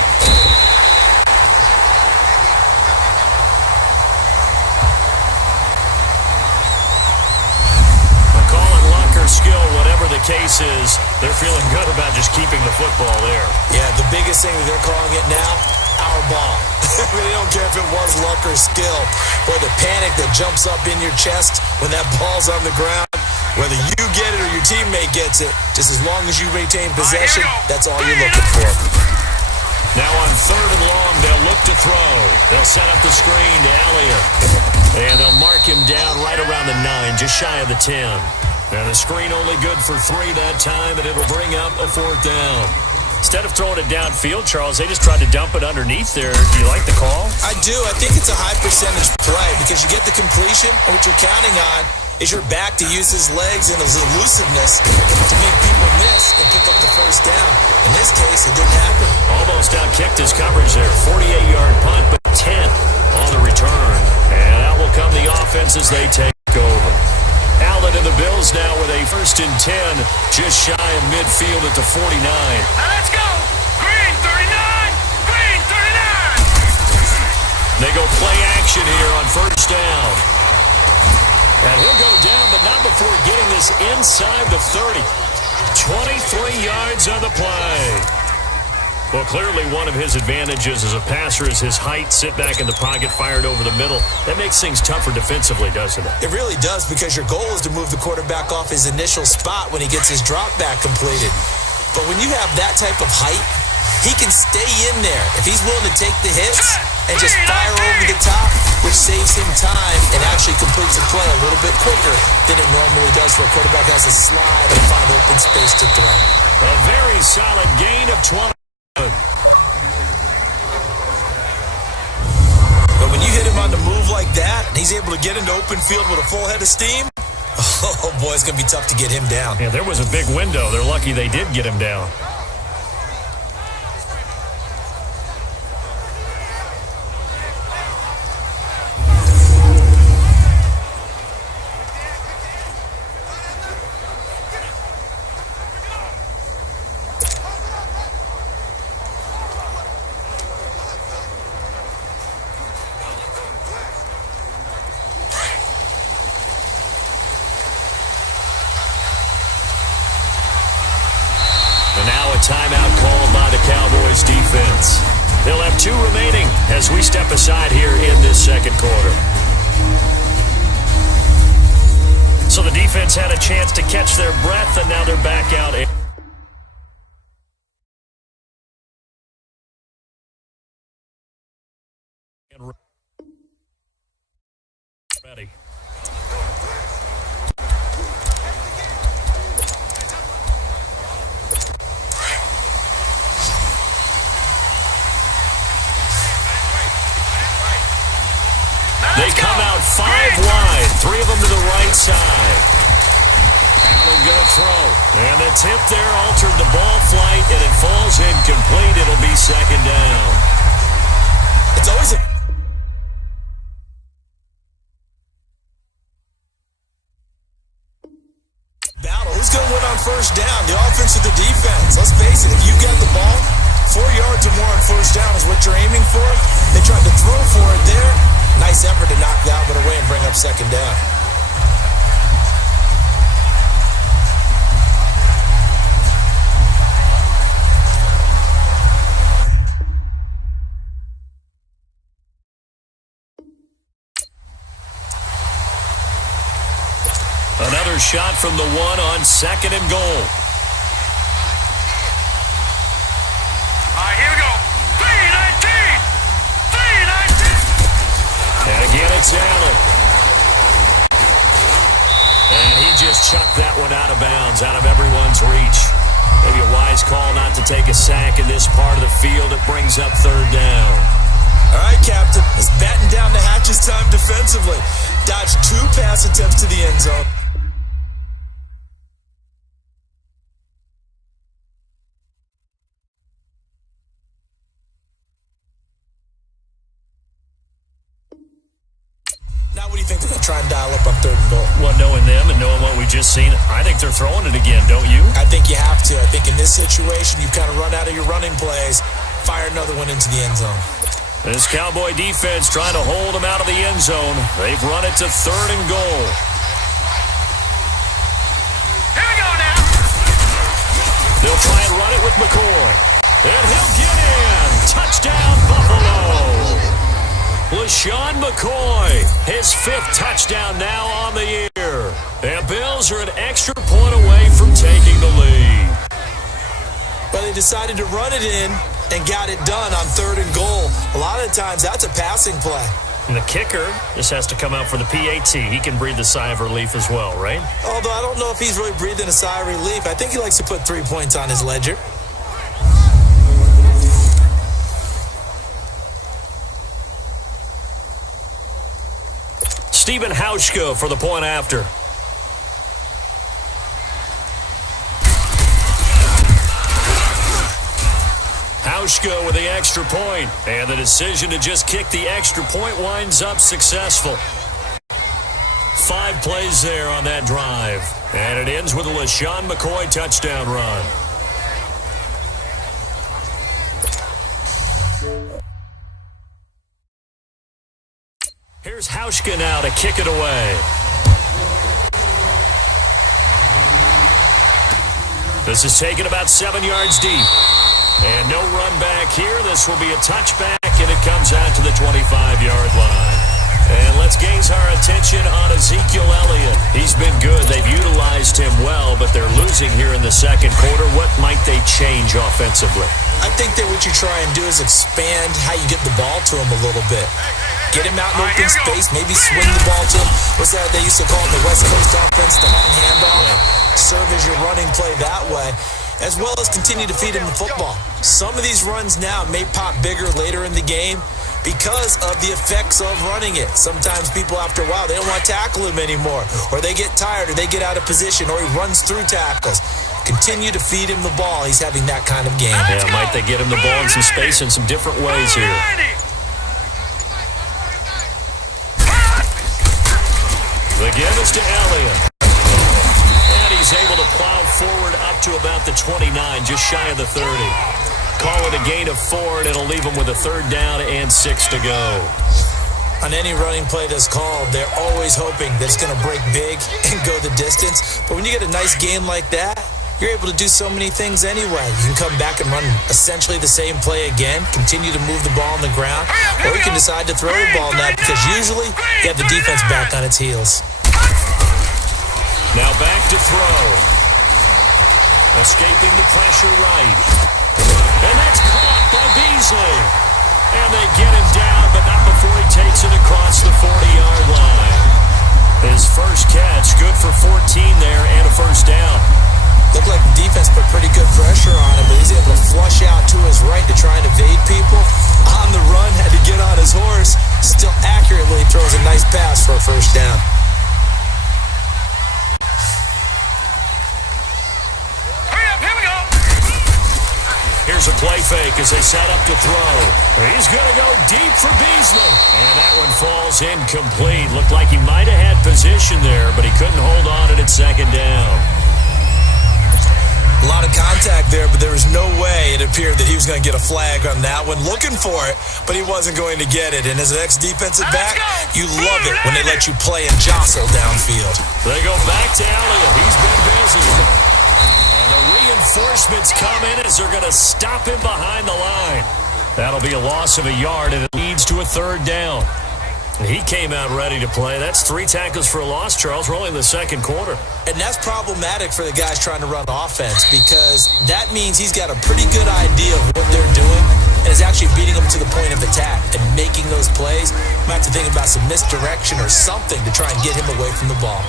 McCall and luck or skill, whatever the case is, they're feeling good about just keeping the football there. Yeah, the biggest thing that they're calling it now, our ball. I mean, they don't care if it was luck or skill. Boy, the panic that jumps up in your chest when that ball's on the ground, whether you get it or your teammate gets it, just as long as you maintain possession, that's all you're looking for. Now on 3rd and long, they'll look to throw. They'll set up the screen to Elliott. And they'll mark him down right around the 9, just shy of the 10. And the screen only good for 3 that time, and it'll bring up a 4th down. Instead of throwing it downfield, Charles, they just tried to dump it underneath there. Do you like the call? I do. I think it's a high percentage play because you get the completion, and what you're counting on is your back to use his legs and his elusiveness to make people miss and pick up the first down. In this case, it didn't happen. Almost out-kicked his coverage there. 48-yard punt, but 10 on the return. And out will come the offense as they take over. Allen and the Bills now with a 1st and 10, just shy of midfield at the 49. Let's go! Green 39! Green 39! They go play action here on 1st down. And he'll go down, but not before getting this inside the 30. 23 yards on the play. Well, clearly one of his advantages as a passer is his height. Sit back in the pocket, fired over the middle. That makes things tougher defensively, doesn't it? It really does because your goal is to move the quarterback off his initial spot when he gets his drop back completed. But when you have that type of height, he can stay in there if he's willing to take the hits and just fire over the top, which saves him time and actually completes the play a little bit quicker than it normally does for a quarterback who has to slide and find open space to throw. A very solid gain of 20. like that, and he's able to get into open field with a full head of steam, oh boy, it's going to be tough to get him down. Yeah, there was a big window. They're lucky they did get him down. Timeout called by the Cowboys defense. They'll have 2 remaining as we step aside here in this second quarter. So the defense had a chance to catch their breath, and now they're back out. Ready. They come out 5 wide, 3 of them to the right side. Allen gonna throw. And the tip there altered the ball flight, and it falls incomplete. It'll be second down. It's always a battle. Who's going to win on first down? The offense or the defense? Let's face it, if you get the ball, 4 yards or more on first down is what you're aiming for. They tried to throw for it there. Nice effort to knock that one away and bring up second down. Another shot from the 1 on second and goal. All right, here we go. 3-19! And again, it's Allen. And he just chucked that one out of bounds, out of everyone's reach. Maybe a wise call not to take a sack in this part of the field. It brings up third down. All right, Captain. It's batten down the hatches time defensively. Dodged 2 pass attempts to the end zone. Now, what do you think they're going to try and dial up on third and goal? Well, knowing them and knowing what we just seen, I think they're throwing it again, don't you? I think you have to. I think in this situation, you've kind of run out of your running plays. Fire another one into the end zone. This Cowboy defense trying to hold them out of the end zone. They've run it to third and goal. Here we go now. They'll try and run it with McCoy. And he'll get in. Touchdown, Buffalo. LaShawn McCoy, his 5th touchdown now on the year. And Bills are an extra point away from taking the lead. But they decided to run it in and got it done on third and goal. A lot of the times, that's a passing play. And the kicker just has to come out for the PAT. He can breathe a sigh of relief as well, right? Although I don't know if he's really breathing a sigh of relief. I think he likes to put 3 points on his ledger. Stephen Hauschka for the point after. Hauschka with the extra point, and the decision to just kick the extra point winds up successful. 5 plays there on that drive, and it ends with a LaShawn McCoy touchdown run. Here's Hauschka now to kick it away. This is taken about 7 yards deep. And no run back here. This will be a touchback, and it comes out to the 25-yard line. And let's gaze our attention on Ezekiel Elliott. He's been good. They've utilized him well, but they're losing here in the second quarter. What might they change offensively? I think that what you try and do is expand how you get the ball to him a little bit. Get him out in open space, maybe swing the ball to him. What's that they used to call it, the West Coast offense, the long handoff? Serve as your running play that way, as well as continue to feed him the football. Some of these runs now may pop bigger later in the game, because of the effects of running it. Sometimes people, after a while, they don't want to tackle him anymore, or they get tired, or they get out of position, or he runs through tackles. Continue to feed him the ball. He's having that kind of game. Yeah, might they get him the ball in some space in some different ways here. The give is to Elliott. And he's able to plow forward up to about the 29, just shy of the 30. Call it a gain of 4, and it'll leave him with a 3rd down and 6 to go. On any running play that's called, they're always hoping that it's going to break big and go the distance. But when you get a nice game like that, you're able to do so many things anyway. You can come back and run essentially the same play again, continue to move the ball on the ground, or you can decide to throw the ball now because usually you have the defense back on its heels. Now back to throw. Escaping the pressure right. And that's caught by Beasley. And they get him down, but not before he takes it across the 40-yard line. His first catch, good for 14 there and a 1st down. Looked like the defense put pretty good pressure on him, but he's able to flush out to his right to try and evade people. On the run, had to get on his horse. Still accurately throws a nice pass for a 1st down. Here's a play fake as they set up to throw. He's going to go deep for Beasley. And that one falls incomplete. Looked like he might have had position there, but he couldn't hold on at 2nd down. A lot of contact there, but there was no way it appeared that he was going to get a flag on that one. Looking for it, but he wasn't going to get it. And as an ex-defensive back, you love it when they let you play and jostle downfield. They go back to Elliott. He's been busy. And the reinforcements come in as they're going to stop him behind the line. That'll be a loss of a yard, and it leads to a 3rd down. He came out ready to play. That's 3 tackles for a loss, Charles. We're only in the 2nd quarter. And that's problematic for the guys trying to run offense because that means he's got a pretty good idea of what they're doing and is actually beating them to the point of attack and making those plays. Might have to think about some misdirection or something to try and get him away from the ball.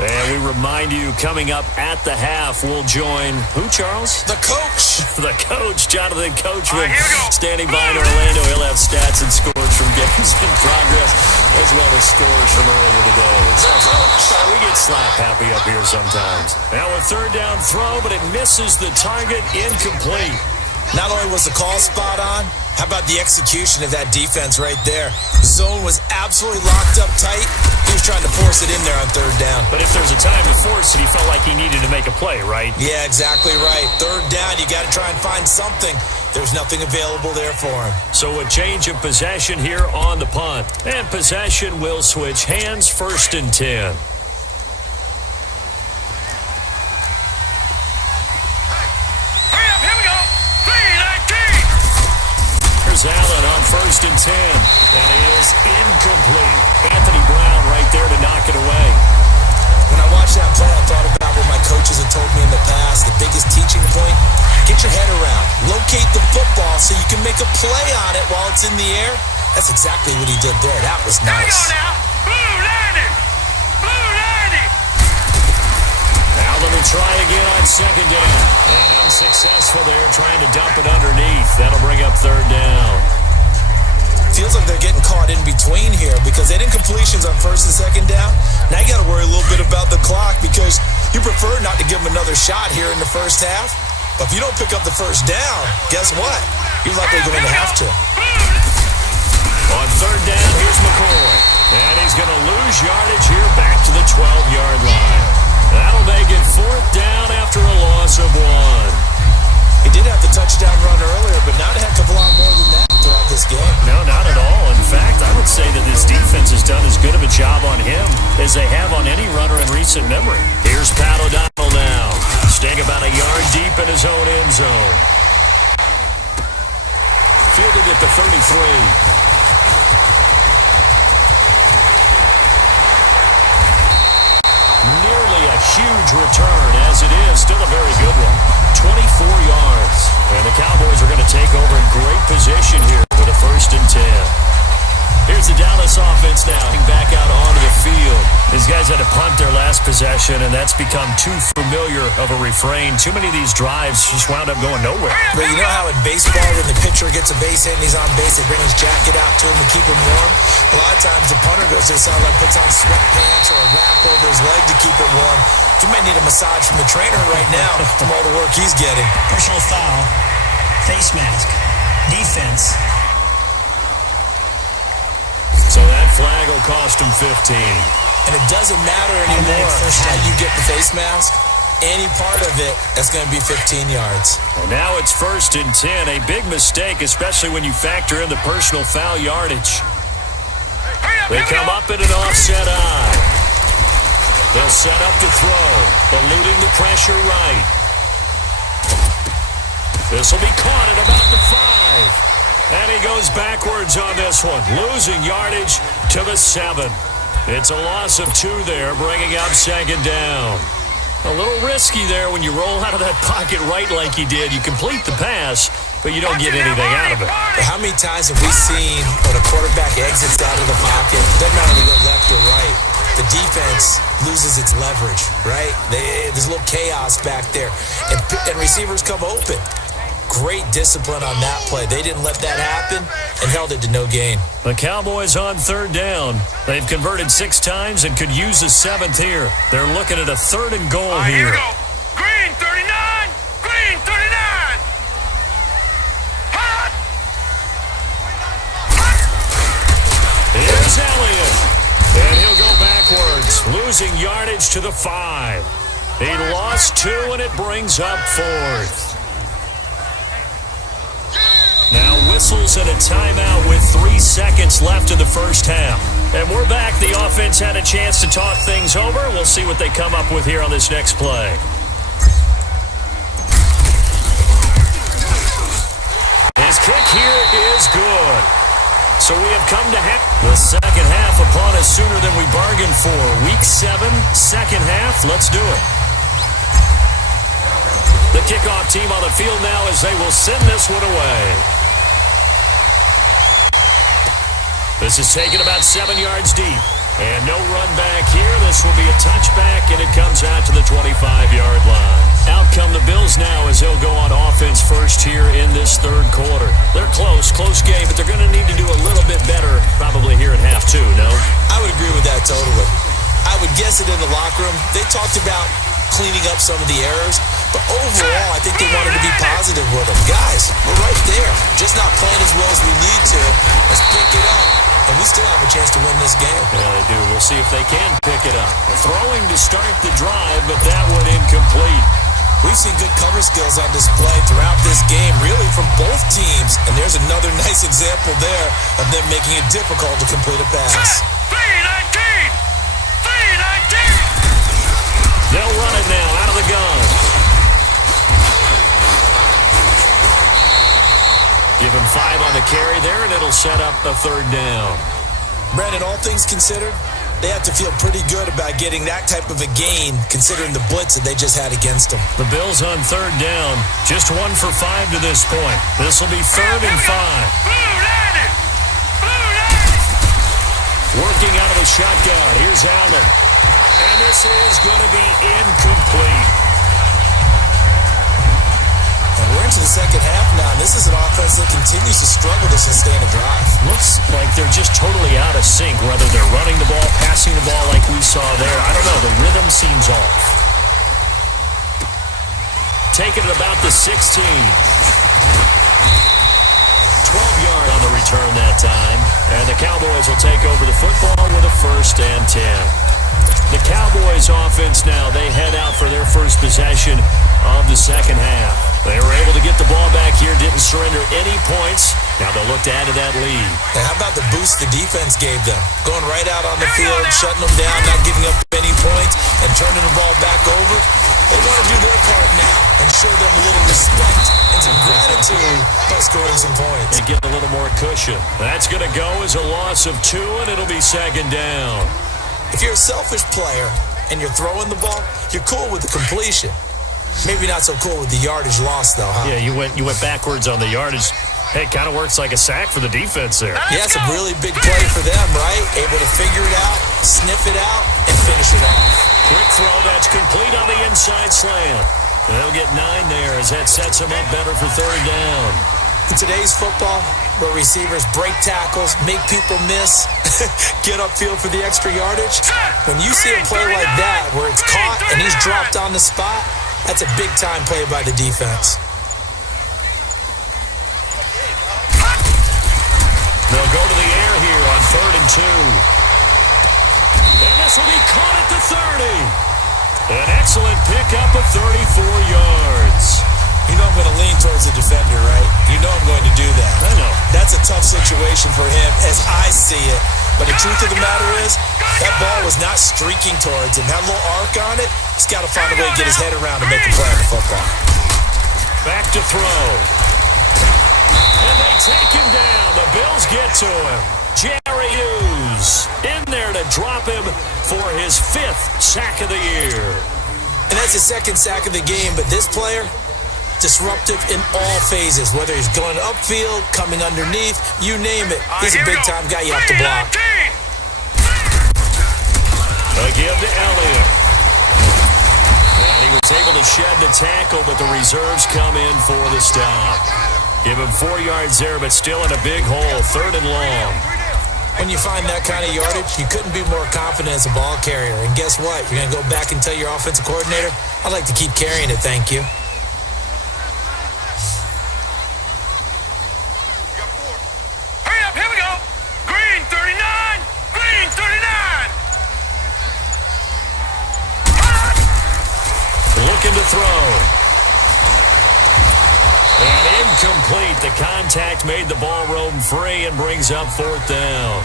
And we remind you, coming up at the half, we'll join who, Charles? The coach. The coach, Jonathan Coachman, standing by in Orlando. He'll have stats and scores from games in progress, as well as scores from earlier today. We get slap happy up here sometimes. Now a 3rd down throw, but it misses the target, incomplete. Not only was the call spot on, how about the execution of that defense right there? Zone was absolutely locked up tight. He was trying to force it in there on 3rd down. But if there's a time to force it, he felt like he needed to make a play, right? Yeah, exactly right. 3rd down, you got to try and find something. There's nothing available there for him. So a change of possession here on the punt. And possession will switch hands, 1st and 10. Allen on 1st and 10. That is incomplete. Anthony Brown right there to knock it away. When I watched that play, I thought about what my coaches had told me in the past. The biggest teaching point, get your head around. Locate the football so you can make a play on it while it's in the air. That's exactly what he did there. That was nice. Allen will try again on 2nd down. And unsuccessful there, trying to dump it underneath. That'll bring up 3rd down. Feels like they're getting caught in between here because they did incompletions on 1st and 2nd down. Now you got to worry a little bit about the clock because you prefer not to give them another shot here in the 1st half. But if you don't pick up the 1st down, guess what? You're likely going to have to. On 3rd down, here's McCoy. And he's going to lose yardage here back to the 12-yard line. That'll make it 4th down after a loss of 1. He did have the touchdown run earlier, but not a heck of a lot more than that throughout this game. No, not at all. In fact, I would say that this defense has done as good of a job on him as they have on any runner in recent memory. Here's Pat O'Donnell now, staying about a yard deep in his own end zone. Fielded at the 33. Nearly a huge return, as it is. Still a very good one. 24 yards. And the Cowboys are going to take over in great position here with a 1st and 10. Here's the Dallas offense now, back out onto the field. These guys had to punt their last possession, and that's become too familiar of a refrain. Too many of these drives just wound up going nowhere. But you know how in baseball, when the pitcher gets a base hit and he's on base, they bring his jacket out to him to keep him warm? A lot of times the punter goes to the sideline, puts on sweatpants or a wrap over his leg to keep it warm. You might need a massage from the trainer right now from all the work he's getting. Personal foul. Face mask. Defense. So that flag will cost him 15. And it doesn't matter anymore how you get the face mask. Any part of it, that's going to be 15 yards. And now it's 1st and 10. A big mistake, especially when you factor in the personal foul yardage. They come up in an offset eye. They'll set up to throw, eluding the pressure right. This will be caught at about the 5. And he goes backwards on this one, losing yardage to the 7. It's a loss of 2 there, bringing up 2nd down. A little risky there when you roll out of that pocket right like he did. You complete the pass, but you don't get anything out of it. But how many times have we seen when a quarterback exits out of the pocket, doesn't matter if they go left or right, the defense loses its leverage, right? There's a little chaos back there, and receivers come open. Great discipline on that play. They didn't let that happen and held it to no gain. The Cowboys on 3rd down. They've converted 6 times and could use a 7th here. They're looking at a 3rd and goal here. Here we go. Green 39. Green 39. Hot. Here's Elliott. And he'll go backwards, losing yardage to the 5. He lost 2, and it brings up 4th. Now whistles and a timeout with 3 seconds left in the first half. And we're back. The offense had a chance to talk things over. We'll see what they come up with here on this next play. His kick here is good. So we have come to the second half upon us sooner than we bargained for. Week 7, second half. Let's do it. The kickoff team on the field now as they will send this one away. This is taken about 7 yards deep. And no run back here. This will be a touchback, and it comes out to the 25-yard line. Out come the Bills now as they'll go on offense first here in this 3rd quarter. They're close game, but they're going to need to do a little bit better probably here in half 2, no? I would agree with that totally. I would guess it in the locker room. They talked about cleaning up some of the errors, but overall, I think they wanted to be positive with them. Guys, we're right there. Just not playing as well as we need to. Let's pick it up, and we still have a chance to win this game. Yeah, they do. We'll see if they can pick it up. Throwing to start the drive, but that one incomplete. We've seen good cover skills on display throughout this game, really from both teams, and there's another nice example there of them making it difficult to complete a pass. 319. 319. They'll run it now out of the gun. Give him 5 on the carry there, and it'll set up the 3rd down. Brandon, all things considered, they have to feel pretty good about getting that type of a gain considering the blitz that they just had against them. The Bills on 3rd down, just 1 for 5 to this point. This will be 3rd and 5. Working out of the shotgun. Here's Allen. And this is going to be incomplete. And we're into the second half now, and this is an offense that continues to struggle to sustain a drive. Looks like they're just totally out of sync, whether they're running the ball, passing the ball like we saw there. I don't know. The rhythm seems off. Taking it about the 16. 12-yard on the return that time. And the Cowboys will take over the football with a 1st and 10. The Cowboys offense now, they head out for their first possession of the second half. They were able to get the ball back here, didn't surrender any points. Now they'll look to add to that lead. And how about the boost the defense gave them? Going right out on the field, shutting them down, not giving up any points, and turning the ball back over. They want to do their part now and show them a little respect and some gratitude by scoring some points. And get a little more cushion. That's going to go as a loss of 2, and it'll be 2nd down. If you're a selfish player and you're throwing the ball, you're cool with the completion. Maybe not so cool with the yardage loss, though, huh? Yeah, you went backwards on the yardage. Hey, it kind of works like a sack for the defense there. Yeah, it's a really big play for them, right? Able to figure it out, sniff it out, and finish it off. Quick throw, that's complete on the inside slant. They'll get 9 there as that sets them up better for third down. In today's football, where receivers break tackles, make people miss, get upfield for the extra yardage, when you see a play like that where it's caught and he's dropped on the spot, that's a big-time play by the defense. They'll go to the air here on 3rd and 2. And this will be caught at the 30. An excellent pickup of 34 yards. You know I'm going to lean towards the defender, right? You know I'm going to do that. I know. That's a tough situation for him as I see it. But the truth of the matter is, that ball was not streaking towards him. That little arc on it, he's got to find a way to get his head around and make a play on the football. Back to throw. And they take him down. The Bills get to him. Jerry Hughes in there to drop him for his 5th sack of the year. And that's his 2nd sack of the game, but this player, disruptive in all phases, whether he's going upfield, coming underneath, you name it. He's a big-time guy you have to block. Again to Elliott. And he was able to shed the tackle, but the reserves come in for the stop. Give him 4 yards there, but still in a big hole, 3rd and long. When you find that kind of yardage, you couldn't be more confident as a ball carrier. And guess what? You're going to go back and tell your offensive coordinator, I'd like to keep carrying it, thank you. Hurry up, here we go. Green 39. Green 39. Looking to throw. And incomplete. The contact made the ball roam free and brings up 4th down.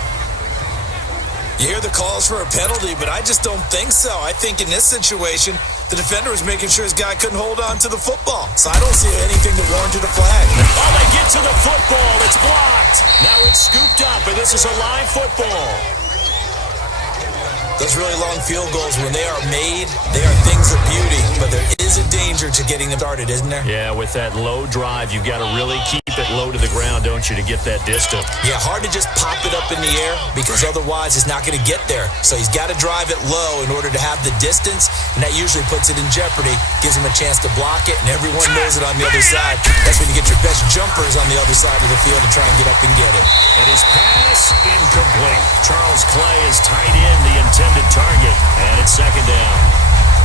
You hear the calls for a penalty, but I just don't think so. I think in this situation, the defender was making sure his guy couldn't hold on to the football. So I don't see anything to warrant a flag. Oh, they get to the football. It's blocked. Now it's scooped up, and this is a live football. Those really long field goals, when they are made, they are things of beauty. But there is a danger to getting them started, isn't there? Yeah, with that low drive, you've got to really keep it low to the ground, don't you, to get that distance. Yeah, hard to just pop it up in the air because otherwise it's not going to get there. So he's got to drive it low in order to have the distance, and that usually puts it in jeopardy, gives him a chance to block it, and everyone knows it on the other side. That's when you get your best jumpers on the other side of the field and try and get up and get it. And his pass incomplete. Charles Clay is tight in the intended target, and it's 2nd down.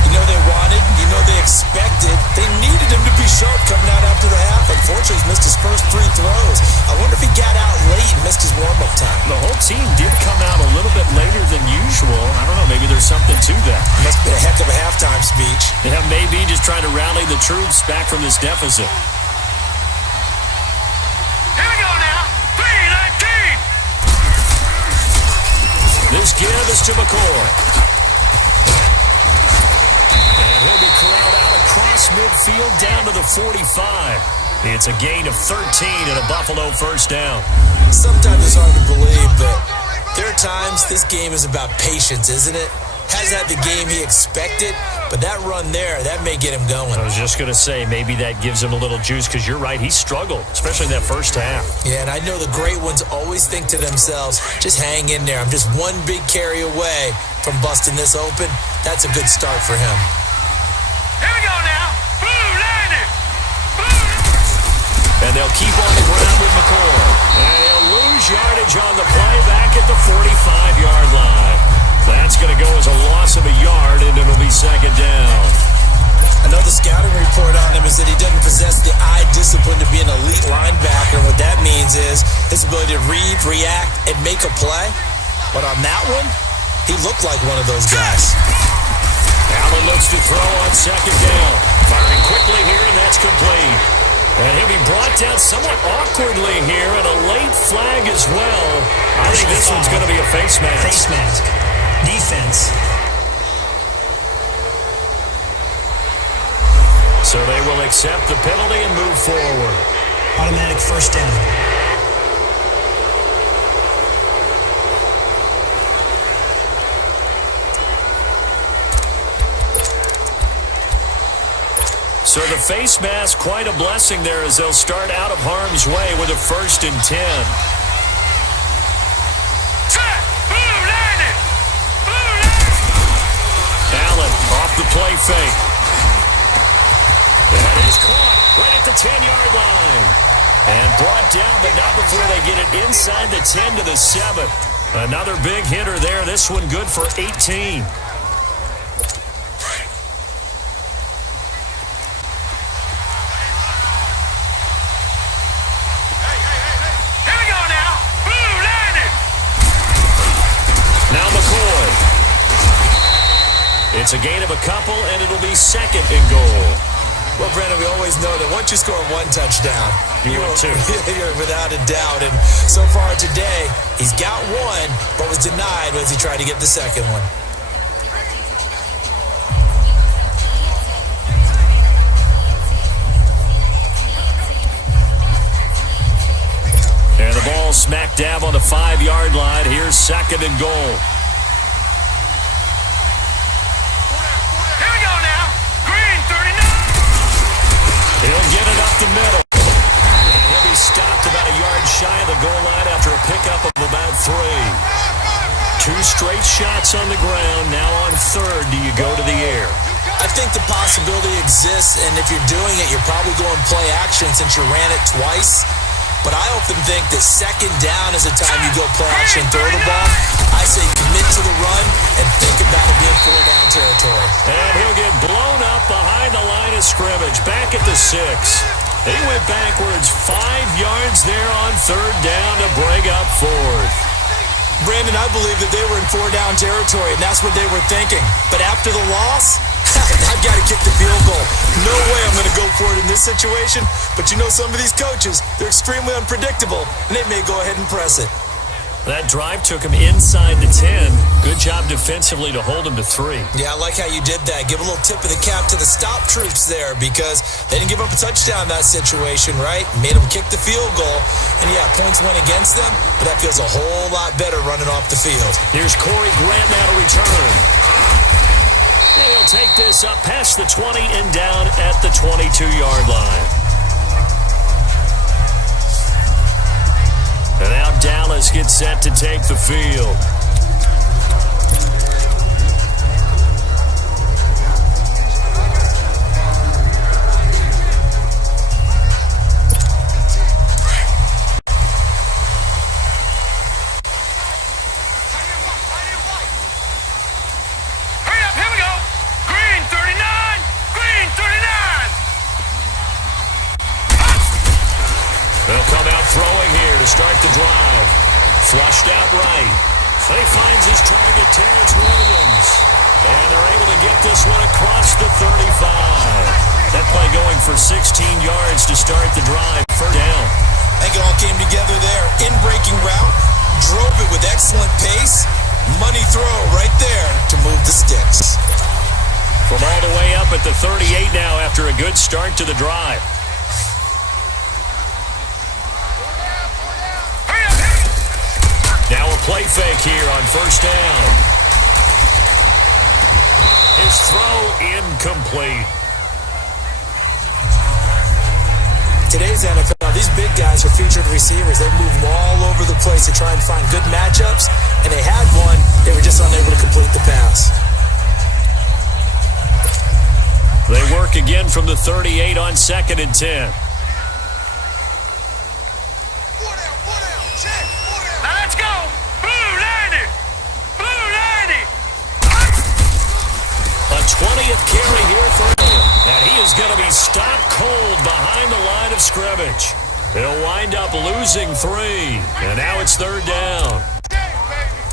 You know they wanted, you know they expected, they needed him to be sharp coming out after the half. Unfortunately, he's missed his first 3 throws. I wonder if he got out late and missed his warm-up time. The whole team did come out a little bit later than usual. I don't know, maybe there's something to that. Must have been a heck of a halftime speech. Yeah, maybe just trying to rally the troops back from this deficit. Here we go now. 3-19. This give is to McCoy. And he'll be corralled out across midfield down to the 45. It's a gain of 13 and a Buffalo 1st down. Sometimes it's hard to believe, but there are times this game is about patience, isn't it? Hasn't had the game he expected, but that run there, that may get him going. I was just going to say, maybe that gives him a little juice, because you're right, he struggled, especially in that first half. Yeah, and I know the great ones always think to themselves, just hang in there. I'm just one big carry away from busting this open. That's a good start for him. Here we go now. Blue landed. And they'll keep on the ground with McCoy. And he'll lose yardage on the play back at the 45-yard line. That's going to go as a loss of a yard, and it'll be 2nd down. I know the scouting report on him is that he doesn't possess the eye discipline to be an elite linebacker. And what that means is his ability to read, react, and make a play. But on that one, he looked like one of those guys. Allen looks to throw on 2nd down. Firing quickly here, and that's complete. And he'll be brought down somewhat awkwardly here, and a late flag as well. I think this one's going to be a face mask. Face mask. Defense. So they will accept the penalty and move forward. Automatic 1st down. So the face mask, quite a blessing there as they'll start out of harm's way with a 1st and 10. Allen off the play fake. That is caught right at the 10-yard line. And brought down, but not before they get it inside the 10 to the 7. Another big hitter there. This one good for 18. It's a gain of a couple, and it'll be 2nd and goal. Well, Brandon, we always know that once you score 1 touchdown, you're without a doubt. And so far today, he's got 1, but was denied as he tried to get the 2nd one. And the ball smack dab on the 5-yard line. Here's 2nd and goal. He'll get it up the middle. And he'll be stopped about a yard shy of the goal line after a pickup of about 3. 2 straight shots on the ground. Now on 3rd, do you go to the air? I think the possibility exists, and if you're doing it, you're probably going play action since you ran it twice. But I often think that 2nd down is the time you go play action, throw the ball. I say commit to the run and think about it being 4-down territory. And he'll get blown up behind the line of scrimmage, back at the 6. He went backwards 5 yards there on 3rd down to bring up 4th. Brandon, I believe that they were in 4-down territory, and that's what they were thinking. But after the loss, I've got to kick the field goal. No way I'm going to go for it in this situation. But you know some of these coaches, they're extremely unpredictable, and they may go ahead and press it. That drive took him inside the 10. Good job defensively to hold him to 3. Yeah, I like how you did that. Give a little tip of the cap to the stop troops there because they didn't give up a touchdown in that situation, right? Made them kick the field goal. And yeah, points went against them, but that feels a whole lot better running off the field. Here's Corey Grant now to return. And he'll take this up past the 20 and down at the 22-yard line. And now Dallas gets set to take the field. Start the drive. Flushed out right. And he finds his target, Terrence Williams. And they're able to get this one across the 35. That play going for 16 yards to start the drive. 1st down. I think it all came together there. In-breaking route. Drove it with excellent pace. Money throw right there to move the sticks. From all the way up at the 38 now after a good start to the drive. Now a play fake here on 1st down. His throw incomplete. Today's NFL, these big guys are featured receivers. They move all over the place to try and find good matchups, and they had one. They were just unable to complete the pass. They work again from the 38 on 2nd and 10. A 20th carry here for him. And he is going to be stopped cold behind the line of scrimmage. They'll wind up losing 3. And now it's 3rd down.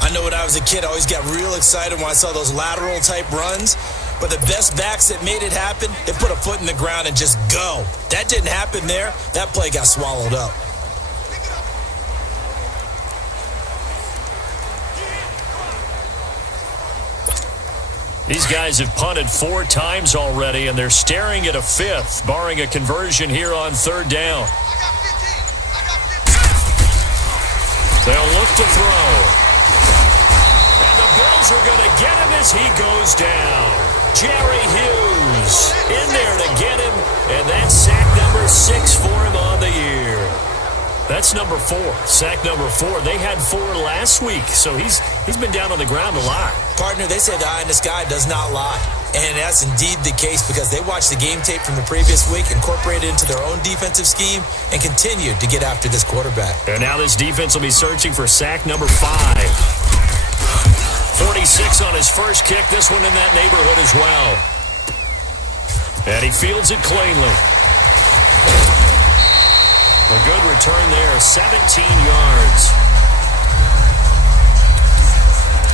I know when I was a kid, I always got real excited when I saw those lateral type runs. But the best backs that made it happen, they put a foot in the ground and just go. That didn't happen there. That play got swallowed up. These guys have punted 4 times already, and they're staring at a 5th, barring a conversion here on 3rd down. They'll look to throw. And the Bills are going to get him as he goes down. Jerry Hughes in there to get him, and that's sack number 6 for him on the year. That's number 4, sack number 4. They had 4 last week, so he's been down on the ground a lot. Partner, they say the eye in the sky does not lie. And that's indeed the case because they watched the game tape from the previous week, incorporated it into their own defensive scheme, and continued to get after this quarterback. And now this defense will be searching for sack number 5. 46 on his first kick. This one in that neighborhood as well. And he fields it cleanly. A good return there, 17 yards.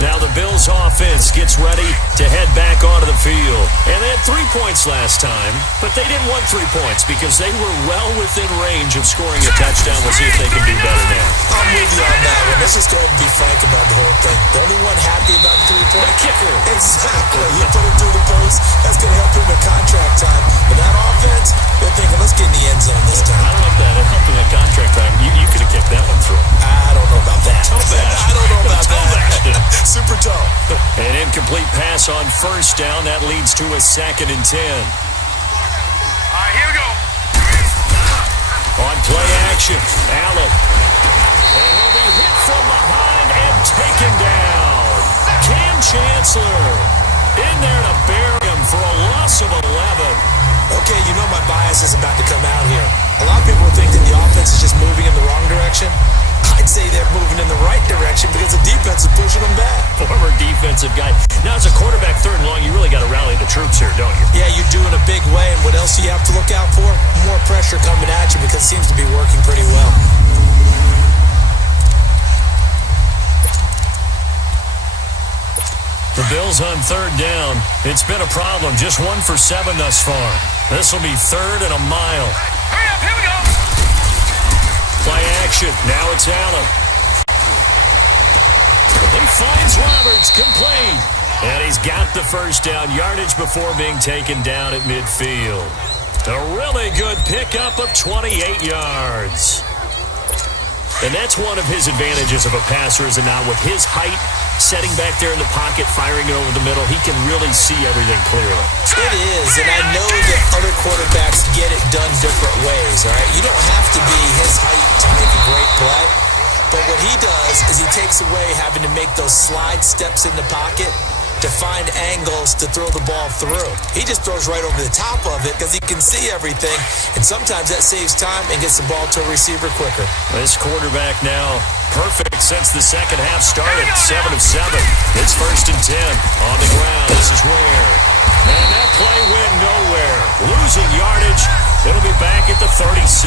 Now the Bills offense gets ready to head back onto the field. And they had 3 points last time, but they didn't want 3 points because they were well within range of scoring a touchdown. We'll see if they can do better now. I'm with you on that one. Let's just go ahead and be frank about the whole thing. The only one happy about the 3-point kicker. Exactly. He put it through the post. That's going to help him in contract time. But that offense, they're thinking, let's get in the end zone this time. I don't know if that helped him in contract time. You could have kicked that one through. I don't know about that. I don't know about that. Super toe. An incomplete pass on first down. That leads to a 2nd and 10. All right, here we go. On play action, Allen. And he'll be hit from behind and taken down. Cam Chancellor in there to bury him for a loss of 11. Okay, you know my bias is about to come out here. A lot of people think that the offense is just moving in the wrong direction. I'd say they're moving in the right direction because the defense is pushing them back. Former defensive guy. Now, as a quarterback, 3rd and long, you really got to rally the troops here, don't you? Yeah, you do in a big way. And what else do you have to look out for? More pressure coming at you because it seems to be working pretty well. The Bills on 3rd down. It's been a problem. Just 1 for 7 thus far. This will be 3rd and a mile. Hurry up, here we go. Play action. Now it's Allen. He finds Roberts, complete. And he's got the first down yardage before being taken down at midfield. A really good pickup of 28 yards. And that's one of his advantages of a passer, is not with his height, setting back there in the pocket, firing it over the middle, he can really see everything clearly. It is, and I know that other quarterbacks get it done different ways, all right? You don't have to be his height to make a great play, but what he does is he takes away having to make those slide steps in the pocket to find angles to throw the ball through. He just throws right over the top of it because he can see everything, and sometimes that saves time and gets the ball to a receiver quicker. This quarterback now perfect since the second half started. 7 of 7. It's 1st and 10 on the ground. This is Ware. And that play went nowhere. Losing yardage. It'll be back at the 36.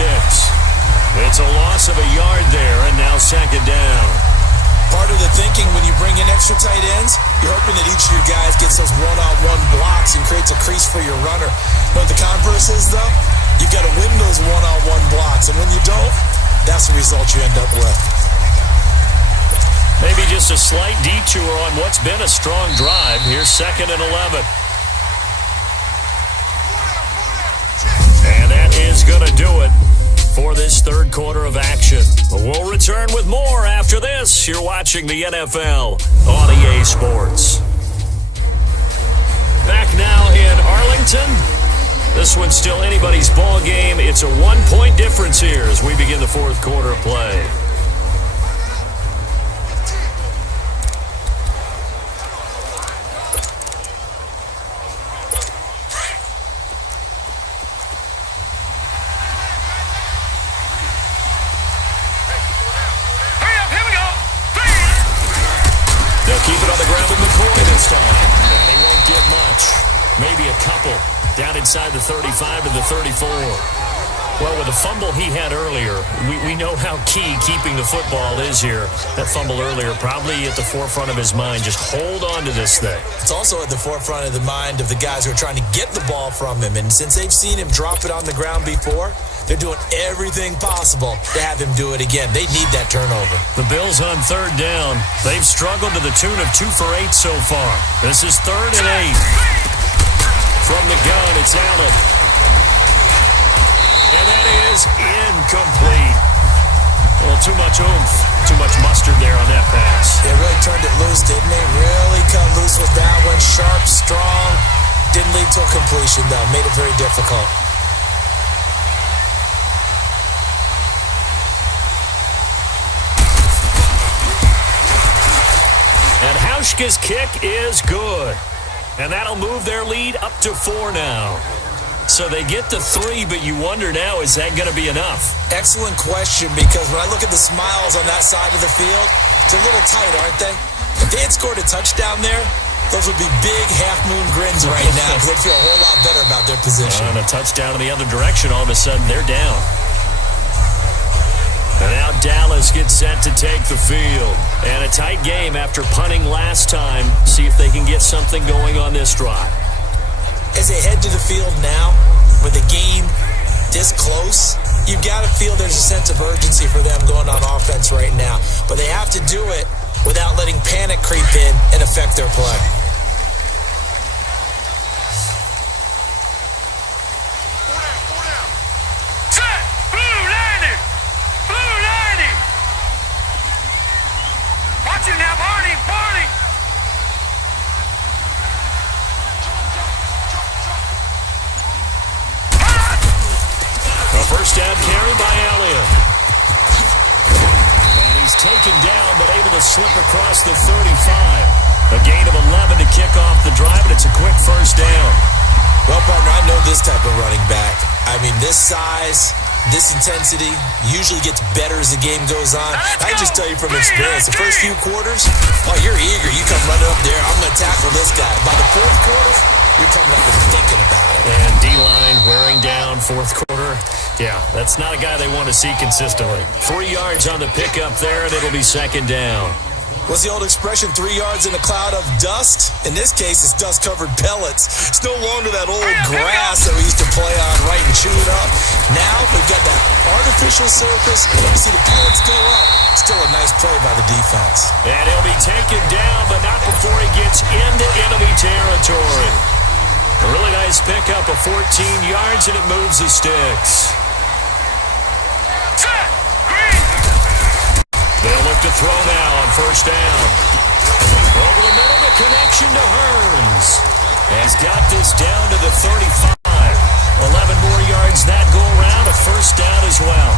It's a loss of a yard there, and now 2nd down. Part of the thinking when you bring in extra tight ends, you're hoping that each of your guys gets those one-on-one blocks and creates a crease for your runner. But the converse is, though, you've got to win those one-on-one blocks. And when you don't, that's the result you end up with. Maybe just a slight detour on what's been a strong drive. Here's 2nd and 11. And that is going to do it for this 3rd quarter of action. We'll return with more after this. You're watching the NFL on EA Sports. Back now in Arlington. This one's still anybody's ball game. It's a 1-point difference here as we begin the 4th quarter of play. Keep it on the ground with McCoy this time. And he won't get much. Maybe a couple. Down inside the 35 to the 34. Well, with the fumble he had earlier, we know how key keeping the football is here. That fumble earlier probably at the forefront of his mind. Just hold on to this thing. It's also at the forefront of the mind of the guys who are trying to get the ball from him. And since they've seen him drop it on the ground before, they're doing everything possible to have him do it again. They need that turnover. The Bills on 3rd down. They've struggled to the tune of 2 for 8 so far. This is 3rd and 8. From the gun, it's Allen. And that is incomplete. Well, too much oomph, too much mustard there on that pass. They really turned it loose, didn't they? Really cut loose with that one. Sharp, strong. Didn't lead to a completion, though. Made it very difficult. And Hauschka's kick is good. And that'll move their lead up to 4 now. So they get to 3, but you wonder now, is that going to be enough? Excellent question, because when I look at the smiles on that side of the field, it's a little tight, aren't they? If they had scored a touchdown there, those would be big half-moon grins right now, because they'd feel a whole lot better about their position. And a touchdown in the other direction, all of a sudden they're down. And now Dallas gets set to take the field. And a tight game after punting last time. See if they can get something going on this drive. As they head to the field now, with the game this close, you've got to feel there's a sense of urgency for them going on offense right now. But they have to do it without letting panic creep in and affect their play. First down carry by Elliott. And he's taken down, but able to slip across the 35. A gain of 11 to kick off the drive, and it's a quick first down. Well, partner, I know this type of running back. I mean, this size, this intensity usually gets better as the game goes on. I can just tell you from experience, the first few quarters, oh, you're eager. You come running up there, I'm going to tackle this guy. By the fourth quarter, you're coming up and thinking about it. And D-line wearing down fourth quarter. Yeah, that's not a guy they want to see consistently. 3 yards on the pickup there, and it'll be second down. What's the old expression, 3 yards in a cloud of dust? In this case, it's dust-covered pellets. It's no longer that old grass that we used to play on, right, and chew it up. Now, we've got that artificial surface. You see the pellets go up. Still a nice play by the defense. And he'll be taken down, but not before he gets into enemy territory. A really nice pickup of 14 yards, and it moves the sticks. They'll look to throw now on first down. Over the middle, the connection to Hearns. Has got this down to the 35. 11 more yards that go around, a first down as well.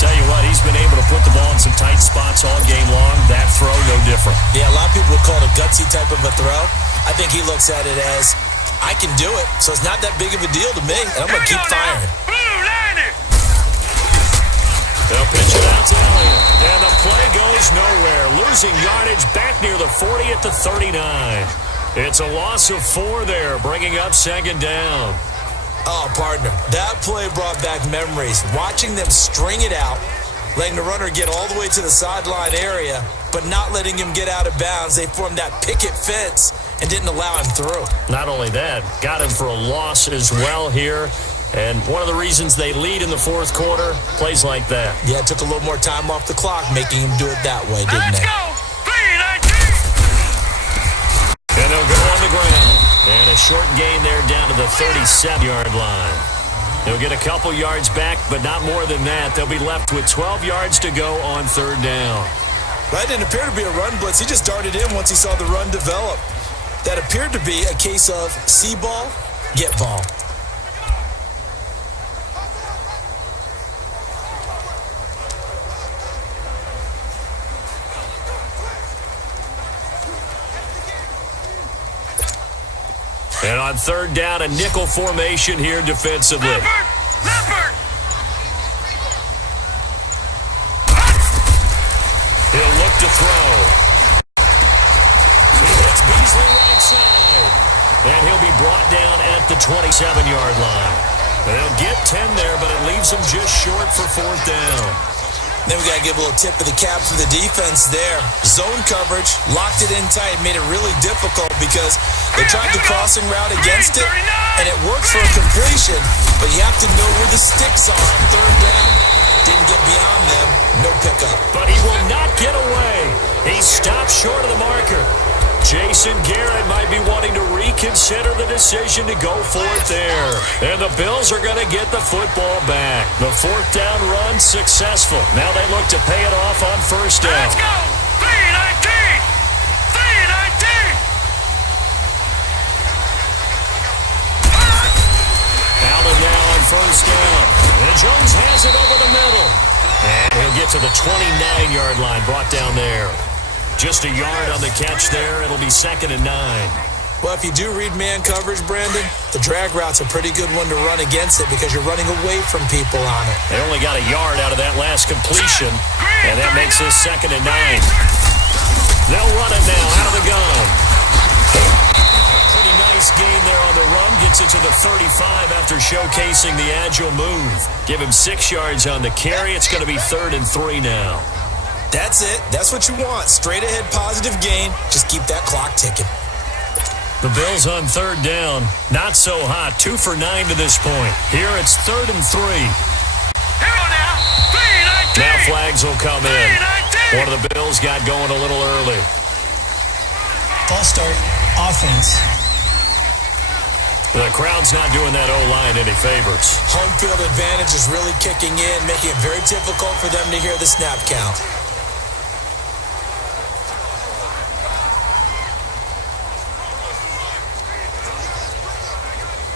Tell you what, he's been able to put the ball in some tight spots all game long. That throw, no different. Yeah, a lot of people would call it a gutsy type of a throw. I think he looks at it as, I can do it, so it's not that big of a deal to me, and I'm going to keep firing. They'll pitch it out to Elliott, and the play goes nowhere. Losing yardage back near the 40 at the 39. It's a loss of 4 there, bringing up second down. Oh, partner, that play brought back memories. Watching them string it out, letting the runner get all the way to the sideline area, but not letting him get out of bounds. They formed that picket fence and didn't allow him through. Not only that, got him for a loss as well here. And one of the reasons they lead in the fourth quarter, plays like that. Yeah, it took a little more time off the clock, making him do it that way, didn't Let's it? go! And they'll go on the ground. And a short gain there down to the 37-yard line. They'll get a couple yards back, but not more than that. They'll be left with 12 yards to go on third down. That didn't appear to be a run blitz. He just darted in once he saw the run develop. That appeared to be a case of see ball, get ball. And on third down, a nickel formation here defensively. Leopard! He'll look to throw. He hits Beasley right side. And he'll be brought down at the 27-yard line. They'll get 10 there, but it leaves them just short for fourth down. Then we got to give a little tip of the cap to the defense there. Zone coverage, locked it in tight, made it really difficult because they tried the crossing route against it, and it worked for a completion, but you have to know where the sticks are on third down. Didn't get beyond them, no pickup. But he will not get away. He stopped short of the marker. Jason Garrett might be wanting to reconsider the decision to go for it there. And the Bills are going to get the football back. The fourth down run successful. Now they look to pay it off on first down. Let's go! 3-19! 3-19! has it over the middle. And he'll get to the 29-yard line, brought down there. Just a yard on the catch there. It'll be 2nd and 9. Well, if you do read man coverage, Brandon, the drag route's a pretty good one to run against it because you're running away from people on it. They only got a yard out of that last completion, and that makes this 2nd and 9. They'll run it now out of the gun. Pretty nice game there on the run. Gets it to the 35 after showcasing the agile move. Give him 6 yards on the carry. It's going to be 3rd and 3 now. That's it. That's what you want. Straight ahead positive gain. Just keep that clock ticking. The Bills on 3rd down. Not so hot. 2 for 9 to this point. Here it's 3rd and 3. Here now. 3-19. Now flags will come in. 3-19. One of the Bills got going a little early. False start. Offense. The crowd's not doing that O-line any favors. Home field advantage is really kicking in, making it very difficult for them to hear the snap count.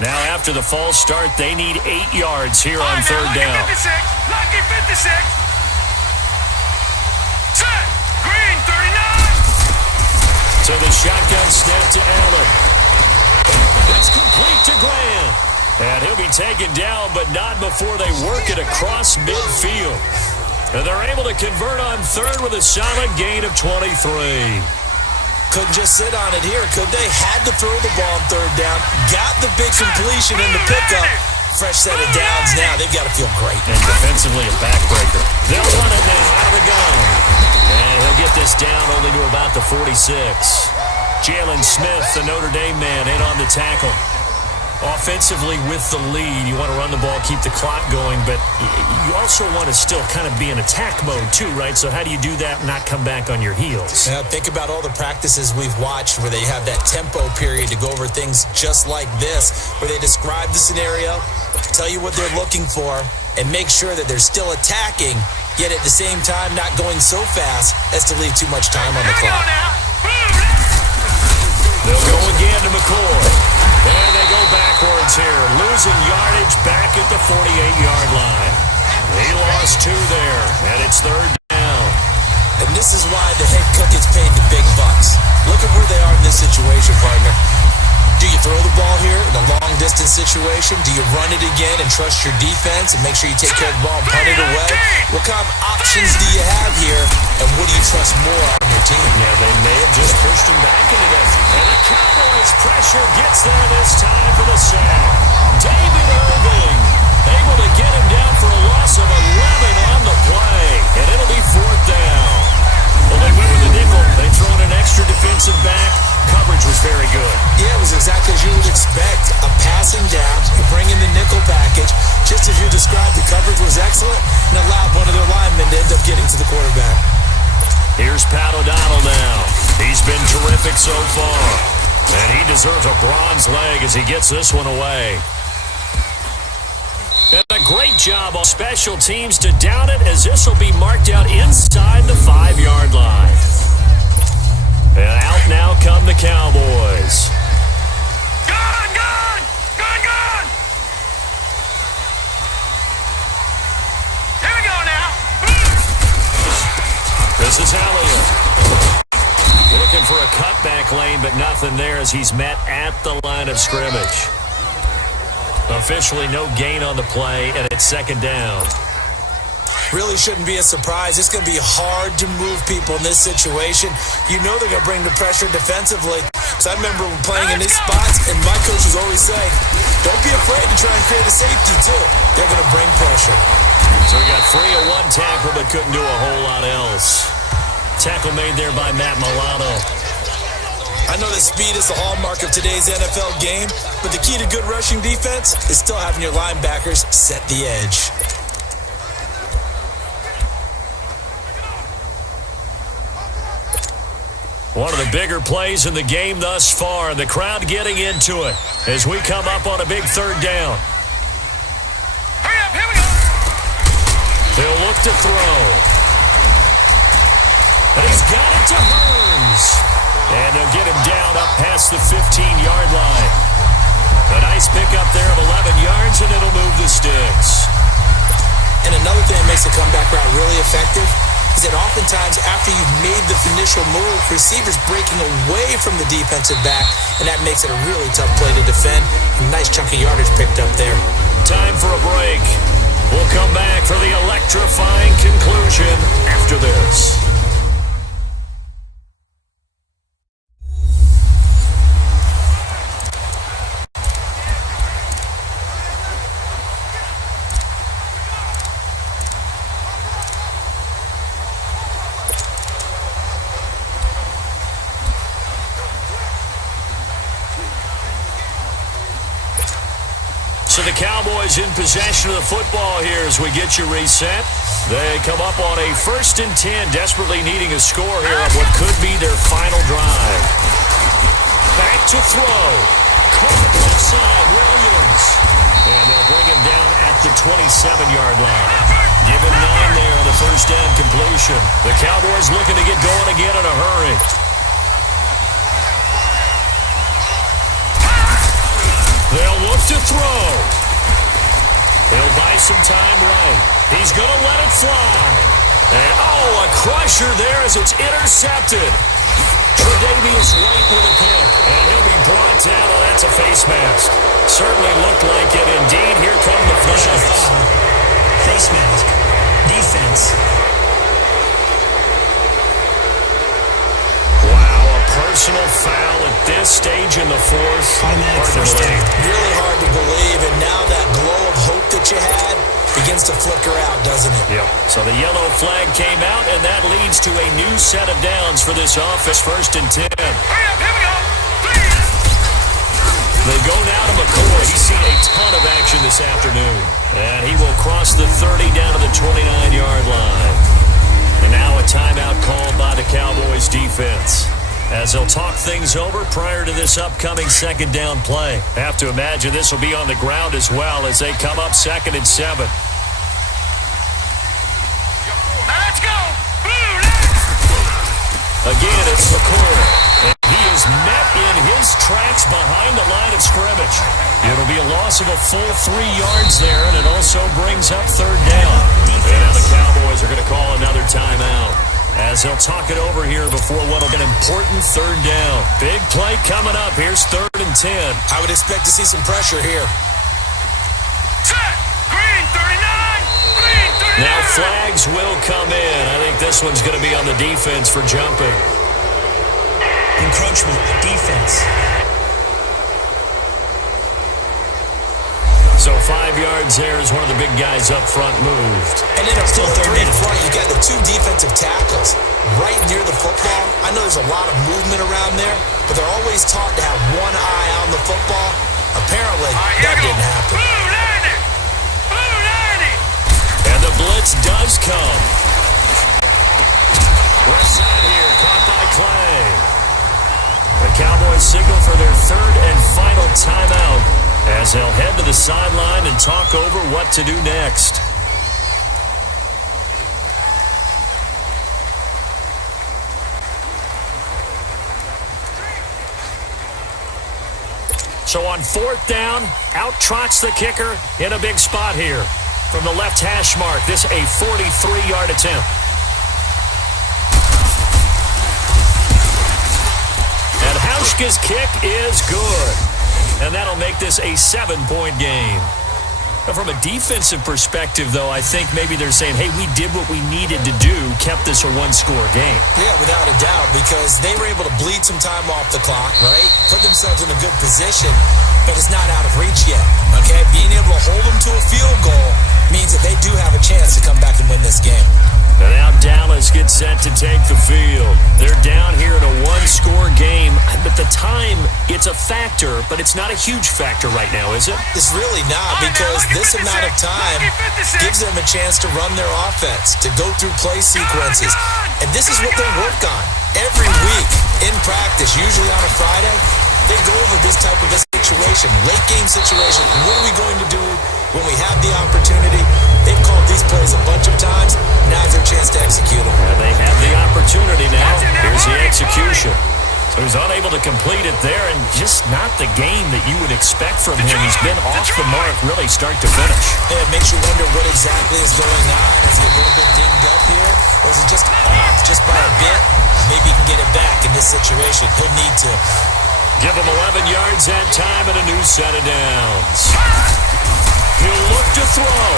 Now after the false start, they need 8 yards here on 3rd down. Lucky 56. Set. Green 39. So the shotgun snap to Allen. It's complete to Graham. And he'll be taken down, but not before they work it across midfield. And they're able to convert on 3rd with a solid gain of 23. Couldn't just sit on it here, could they? Had to throw the ball on 3rd down. Got the big completion in the pickup. Fresh set of downs now. They've got to feel great. And defensively a backbreaker. They'll run it now out of the gun. And he'll get this down only to about the 46. Jalen Smith, the Notre Dame man, in on the tackle. Offensively with the lead, you want to run the ball, keep the clock going, but you also want to still kind of be in attack mode too, right? So how do you do that and not come back on your heels? Think about all the practices we've watched where they have that tempo period to go over things just like this, where they describe the scenario, tell you what they're looking for, and make sure that they're still attacking, yet at the same time not going so fast as to leave too much time on the clock. They'll go again to McCoy. And they go backwards here, losing yardage back at the 48-yard line. He lost 2 there, and it's 3rd down. And this is why the head cook gets paid the big bucks. Look at where they are in this situation, partner. Do you throw the ball here in a long-distance situation? Do you run it again and trust your defense and make sure you take care of the ball and punt it away? What kind of options do you have here, and what do you trust more on your team? Yeah, they may have just pushed him back into that. And the Cowboys pressure gets there this time for the sack. David Irving able to get him down for a loss of 11 on the play, and it'll be 4th down. Well, they went with the nickel. They throw in an extra defensive back. Coverage was very good. Yeah, it was exactly as you would expect. A passing down, you bring in the nickel package. Just as you described, the coverage was excellent and allowed one of their linemen to end up getting to the quarterback. Here's Pat O'Donnell now. He's been terrific so far. And he deserves a bronze leg as he gets this one away. And a great job on special teams to down it, as this will be marked out inside the 5-yard line. And out now come the Cowboys. Gun! Gun! Gun! Gun! Here we go now. This is Elliott. Looking for a cutback lane, but nothing there as he's met at the line of scrimmage. Officially no gain on the play, and it's 2nd down. Really shouldn't be a surprise. It's going to be hard to move people in this situation. You know they're going to bring the pressure defensively. So I remember playing in these spots, and my coach was always saying, don't be afraid to try and create a safety, too. They're going to bring pressure. So we got 3 of 1 tackle, but couldn't do a whole lot else. Tackle made there by Matt Milano. I know that speed is the hallmark of today's NFL game, but the key to good rushing defense is still having your linebackers set the edge. One of the bigger plays in the game thus far, and the crowd getting into it as we come up on a big 3rd down. Hurry up, here we go. They'll look to throw. And he's got it to Burns. And they'll get him down up past the 15-yard line. A nice pickup there of 11 yards, and it'll move the sticks. And another thing that makes a comeback route really effective is that oftentimes after you've made the initial move, receivers breaking away from the defensive back, and that makes it a really tough play to defend. A nice chunk of yardage picked up there. Time for a break. We'll come back for the electrifying conclusion after this. So the Cowboys in possession of the football here as we get you reset. They come up on a 1st and 10, desperately needing a score here on what could be their final drive. Back to throw. Caught left side, Williams. And they'll bring him down at the 27-yard line. Give him 9 there on the first down completion. The Cowboys looking to get going again in a hurry. They'll look to throw. He'll buy some time right. He's going to let it fly. And, a crusher there as it's intercepted. Tre'Davious White with a pick. And he'll be brought down. Oh, that's a face mask. Certainly looked like it. Indeed, here come the flags. Face mask. Defense. Personal foul at this stage in the fourth. Automatic first down. Really hard to believe, and now that glow of hope that you had begins to flicker out, doesn't it? Yep. So the yellow flag came out, and that leads to a new set of downs for this offense. 1st and 10. Hurry up, here we go. They go now to McCoy. He's seen a ton of action this afternoon. And he will cross the 30 down to the 29-yard line. And now a timeout called by the Cowboys defense, as they'll talk things over prior to this upcoming 2nd down play. Have to imagine this will be on the ground as well as they come up 2nd and 7. Now let's go. Again, it's McCoy. And he is met in his tracks behind the line of scrimmage. It'll be a loss of a full 3 yards there, and it also brings up 3rd down. And now the Cowboys are going to call another timeout, as they'll talk it over here before what'll be an important 3rd down. Big play coming up. Here's 3rd and 10. I would expect to see some pressure here. Set. Green 39. Green 39. Now flags will come in. I think this one's going to be on the defense for jumping. Encroachment. Defense. So 5 yards there as one of the big guys up front moved. And then Still still 3 third in down. front, you got the 2 defensive tackles right near the football. I know there's a lot of movement around there, but they're always taught to have one eye on the football. Apparently, that didn't happen. Blue 90. And the blitz does come. Left side here, caught by Clay. The Cowboys signal for their 3rd and final timeout, as they'll head to the sideline and talk over what to do next. So on 4th down, out trots the kicker in a big spot here. From the left hash mark, this a 43-yard attempt. And Hauschka's kick is good. And that'll make this a 7-point game. Now, from a defensive perspective, though, I think maybe they're saying, hey, we did what we needed to do, kept this a 1-score game. Yeah, without a doubt, because they were able to bleed some time off the clock, right? Put themselves in a good position, but it's not out of reach yet, okay? Being able to hold them to a field goal means that they do have a chance to come back and win this game. And now Dallas gets set to take the field. They're down here in a 1-score game. But the time, it's a factor, but it's not a huge factor right now, is it? It's really not, because this amount of time gives them a chance to run their offense, to go through play sequences. And this is what they work on every week in practice, usually on a Friday. They go over this type of a situation, late game situation. What are we going to do when we have the opportunity? They've called these plays a bunch of times. Now's their chance to execute them. And they have the opportunity now. Here's the execution. So he's unable to complete it there, and just not the game that you would expect from him. He's been off the mark really start to finish. Yeah, it makes you wonder what exactly is going on. Is he a little bit dinged up here? Or is he just off just by a bit? Maybe he can get it back in this situation. He'll need to. Give him 11 yards that time and a new set of downs. He'll look to throw.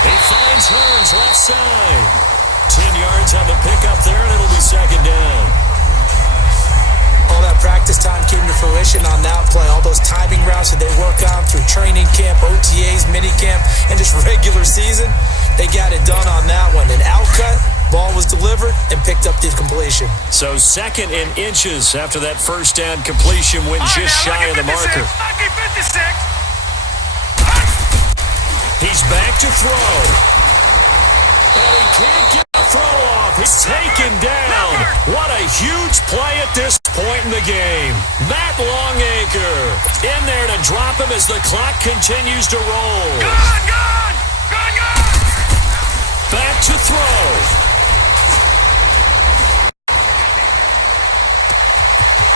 He finds Hearns left side. 10 yards on the pickup there, and it'll be second down. All that practice time came to fruition on that play. All those timing routes that they work on through training camp, OTAs, minicamp, and just regular season, they got it done on that one. An outcut, ball was delivered, and picked up the completion. So second in inches after that first down completion went just shy of the marker. Lucky 56. He's back to throw. And he can't get a throw off. He's taken down. What a huge play at this point in the game. Matt Longacre in there to drop him as the clock continues to roll. Gone! Back to throw.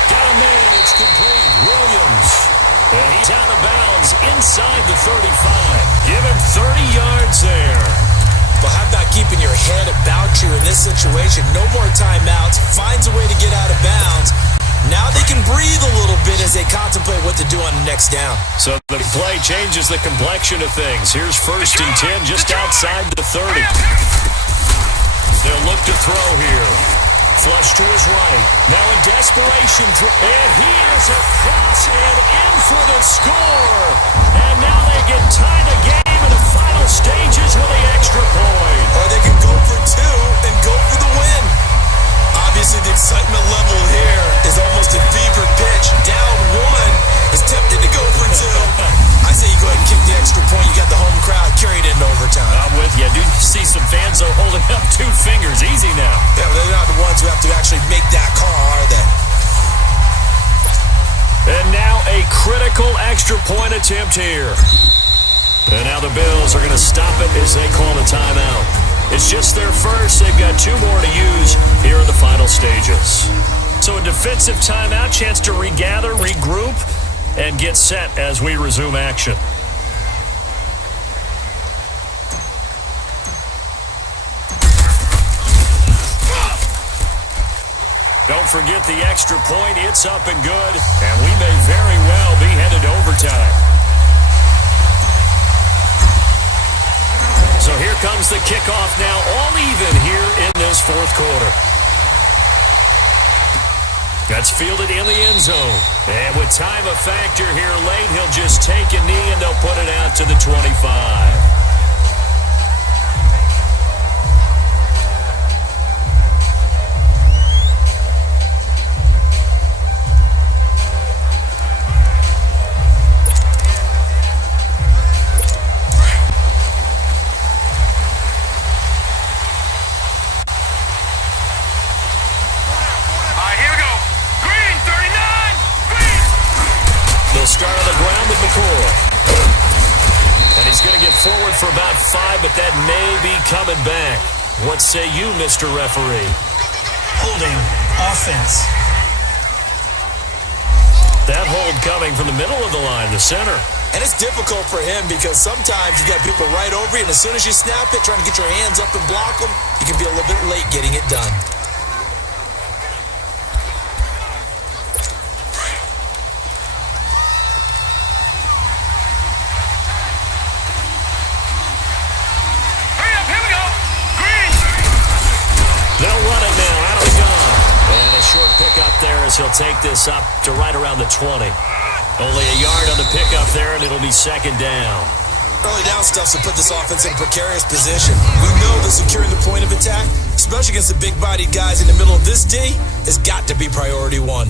Got a man. It's complete. Williams. And he's out of bounds inside the 35. Give him 30 yards there. Well, how about keeping your head about you in this situation? No more timeouts. Finds a way to get out of bounds. Now they can breathe a little bit as they contemplate what to do on the next down. So the play changes the complexion of things. Here's first and 10 just outside the 30. They'll look to throw here. Flush to his right. Now in desperation. And he is across and in for the score. And now they can tie the game in the final stages with the extra point. Or they can go for two and go for the win. Obviously, the excitement level here is almost a fever pitch. Down one is tempted to go for two. I say you go ahead and kick the extra point. You got the home crowd carried into overtime. I'm with you. I do see some fans are holding up 2 fingers. Easy now. Yeah, but they're not the ones who have to actually make that call, are they? And now a critical extra point attempt here. And now the Bills are going to stop it as they call a timeout. It's just their first. They've got 2 more to use here in the final stages. So a defensive timeout, chance to regather, regroup, and get set as we resume action. Don't forget the extra point. It's up and good, and we may very well be headed to overtime. So here comes the kickoff now, all even here in this fourth quarter. That's fielded in the end zone. And with time a factor here late, he'll just take a knee and they'll put it out to the 25. Start on the ground with McCoy. And he's going to get forward for about 5, but that may be coming back. What say you, Mr. Referee? Holding offense. That hold coming from the middle of the line, the center. And it's difficult for him because sometimes you got people right over you, and as soon as you snap it, trying to get your hands up and block them, you can be a little bit late getting it done. He'll take this up to right around the 20. Only a yard on the pickup there, and it'll be second down. Early down stuff's to put this offense in a precarious position. We know that securing the point of attack, especially against the big-bodied guys in the middle of this D, has got to be priority one.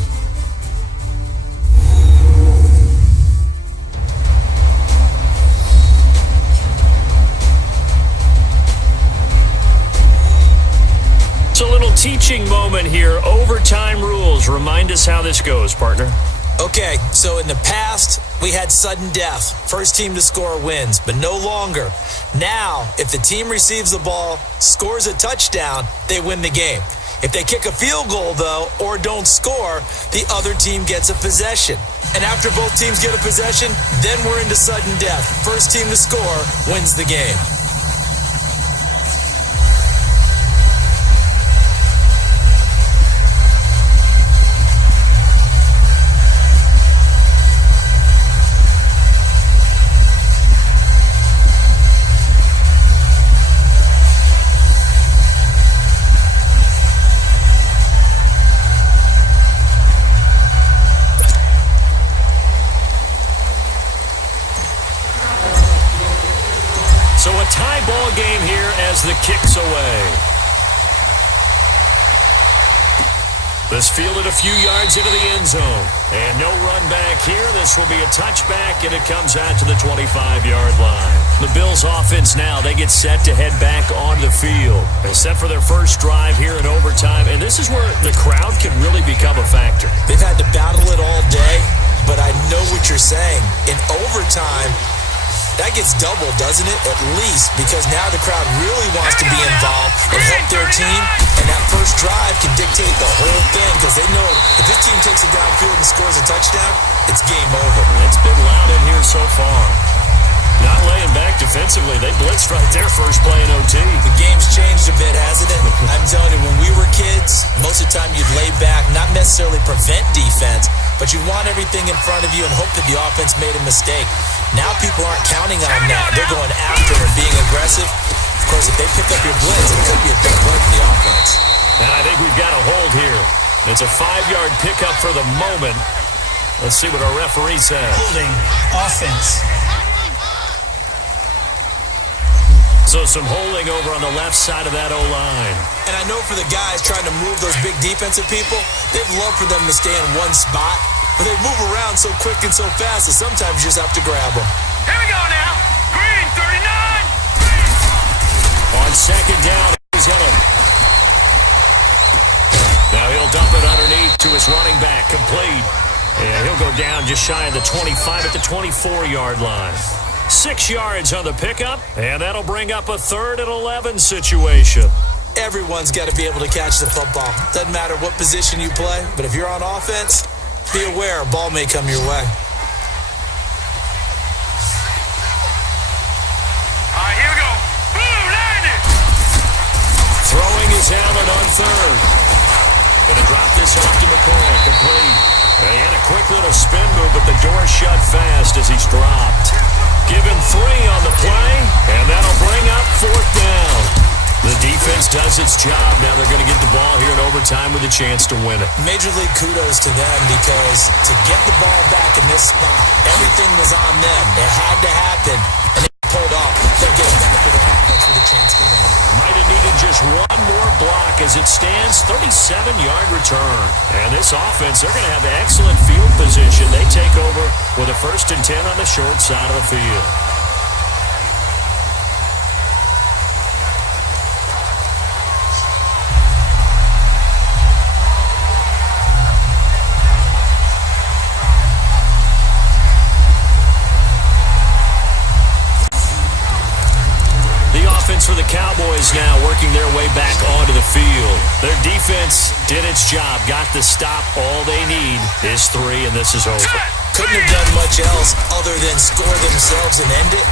A little teaching moment here. Overtime rules. Remind us how this goes, partner. Okay, so in the past, we had sudden death. First team to score wins, but no longer. Now, if the team receives the ball, scores a touchdown, they win the game. If they kick a field goal, though, or don't score, the other team gets a possession. And after both teams get a possession, then we're into sudden death. First team to score wins the game. So a tie ball game here as the kick's away. This fielded a few yards into the end zone. And no run back here. This will be a touchback, and it comes out to the 25-yard line. The Bills' offense now, they get set to head back onto the field. They set for their first drive here in overtime, and this is where the crowd can really become a factor. They've had to battle it all day, but I know what you're saying. In overtime, that gets doubled, doesn't it? At least, because now the crowd really wants to be involved and help their team, and that first drive can dictate the whole thing, because they know if this team takes it downfield and scores a touchdown, it's game over. It's been loud in here so far. Not laying back defensively. They blitzed right there first play in OT. The game's changed a bit, hasn't it? I'm telling you, when we were kids, most of the time you'd lay back, not necessarily prevent defense, but you want everything in front of you and hope that the offense made a mistake. Now people aren't counting on that. They're going after and being aggressive. Of course, if they pick up your blitz, it could be a big play for the offense. And I think we've got a hold here. It's a 5-yard pickup for the moment. Let's see what our referee says. Holding offense. So some holding over on the left side of that O-line. And I know for the guys trying to move those big defensive people, they'd love for them to stay in one spot, but they move around so quick and so fast that sometimes you just have to grab them. Here we go now. Green 39. On second down, Arizona. Now he'll dump it underneath to his running back, complete. And he'll go down just shy of the 25 at the 24-yard line. 6 yards on the pickup, and that'll bring up a 3rd and 11 situation. Everyone's got to be able to catch the football. Doesn't matter what position you play, but if you're on offense, be aware a ball may come your way. All right, here we go. Boom, landed. Throwing is Allen on 3rd. Gonna drop this off to McCoy, complete. He had a quick little spin move, but the door shut fast as he's dropped. Given 3 on the play, and that'll bring up 4th down. The defense does its job. Now they're going to get the ball here in overtime with a chance to win it. Major League kudos to them, because to get the ball back in this spot, everything was on them. It had to happen, and they pulled off. They get a benefit of offense with a chance to win. Might have needed just one more block as it stands, 37-yard return. And this offense, they're going to have excellent field position. They take over with a 1st and 10 on the short side of the field. For the Cowboys now working their way back onto the field. Their defense did its job, got the stop. All they need is 3, and this is over. Couldn't have done much else other than score themselves and end it,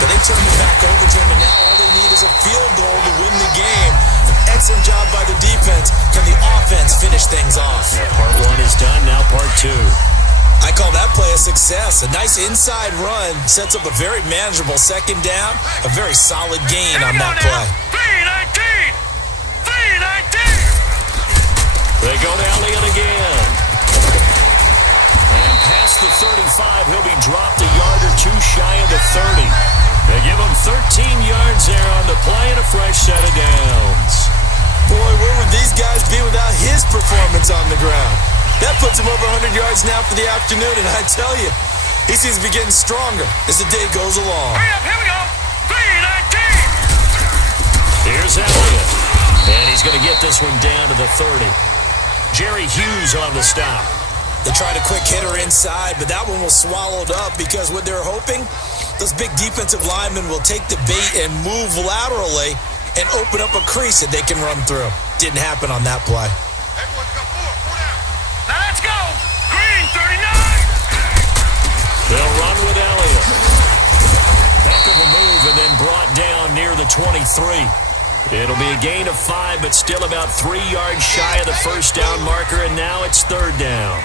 but they turned it back over to them, and now all they need is a field goal to win the game. An excellent job by the defense. Can the offense finish things off? Part 1 is done, now part 2. I call that play a success. A nice inside run sets up a very manageable 2nd down. A very solid gain on that play. 319. 319. They go to Elliott again. And past the 35, he'll be dropped a yard or 2 shy of the 30. They give him 13 yards there on the play and a fresh set of downs. Boy, where would these guys be without his performance on the ground? That puts him over 100 yards now for the afternoon, and I tell you, he seems to be getting stronger as the day goes along. Hurry up, here we go. 319. Here's Elliott, and he's going to get this one down to the 30. Jerry Hughes on the stop. They tried a quick hitter inside, but that one was swallowed up because what they're hoping, those big defensive linemen will take the bait and move laterally and open up a crease that they can run through. Didn't happen on that play. Now let's go. Green 39. They'll run with Elliott. Heck of a move and then brought down near the 23. It'll be a gain of 5, but still about 3 yards shy of the first down marker, and now it's third down.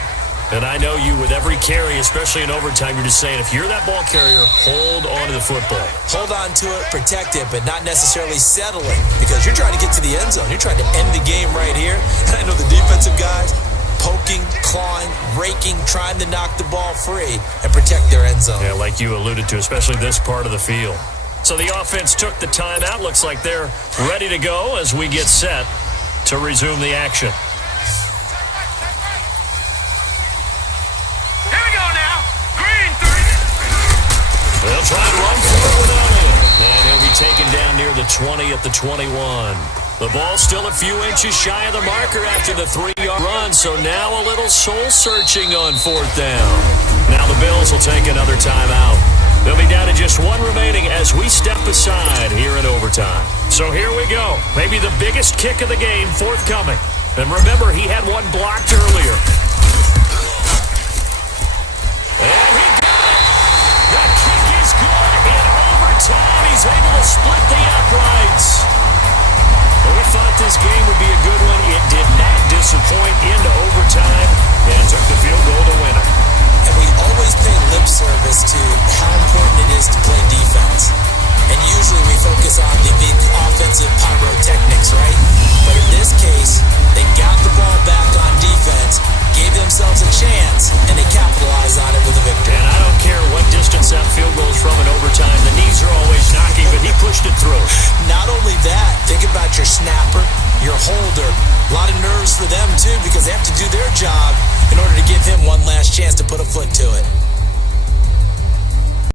And I know you, with every carry, especially in overtime, you're just saying, if you're that ball carrier, hold on to the football. Hold on to it, protect it, but not necessarily settling, because you're trying to get to the end zone. You're trying to end the game right here. And I know the defensive guys poking, clawing, raking, trying to knock the ball free and protect their end zone. Yeah, like you alluded to, especially this part of the field. So the offense took the timeout. Looks like they're ready to go as we get set to resume the action. Here we go now. Green 30. They'll try and run for it with Elliott. And he'll be taken down near the 20 at the 21. The ball's still a few inches shy of the marker after the 3-yard run, so now a little soul-searching on fourth down. Now the Bills will take another timeout. They'll be down to just one remaining as we step aside here in overtime. So here we go. Maybe the biggest kick of the game forthcoming. And remember, he had one blocked earlier. And he got it! The kick is good in overtime. He's able to split the uprights. We thought this game would be a good one. It did not disappoint into overtime and took the field goal to win it. And we always pay lip service to how important it is to play defense. And usually we focus on the offensive pyrotechnics, right? But in this case, they got the ball back on defense, gave themselves a chance, and they capitalized on it with a victory. And I don't care what distance that field goal is from in overtime. The knees are always knocking, but he pushed it through. Not only that, think about your snapper, your holder. A lot of nerves for them, too, because they have to do their job in order to give him one last chance to put a foot to it.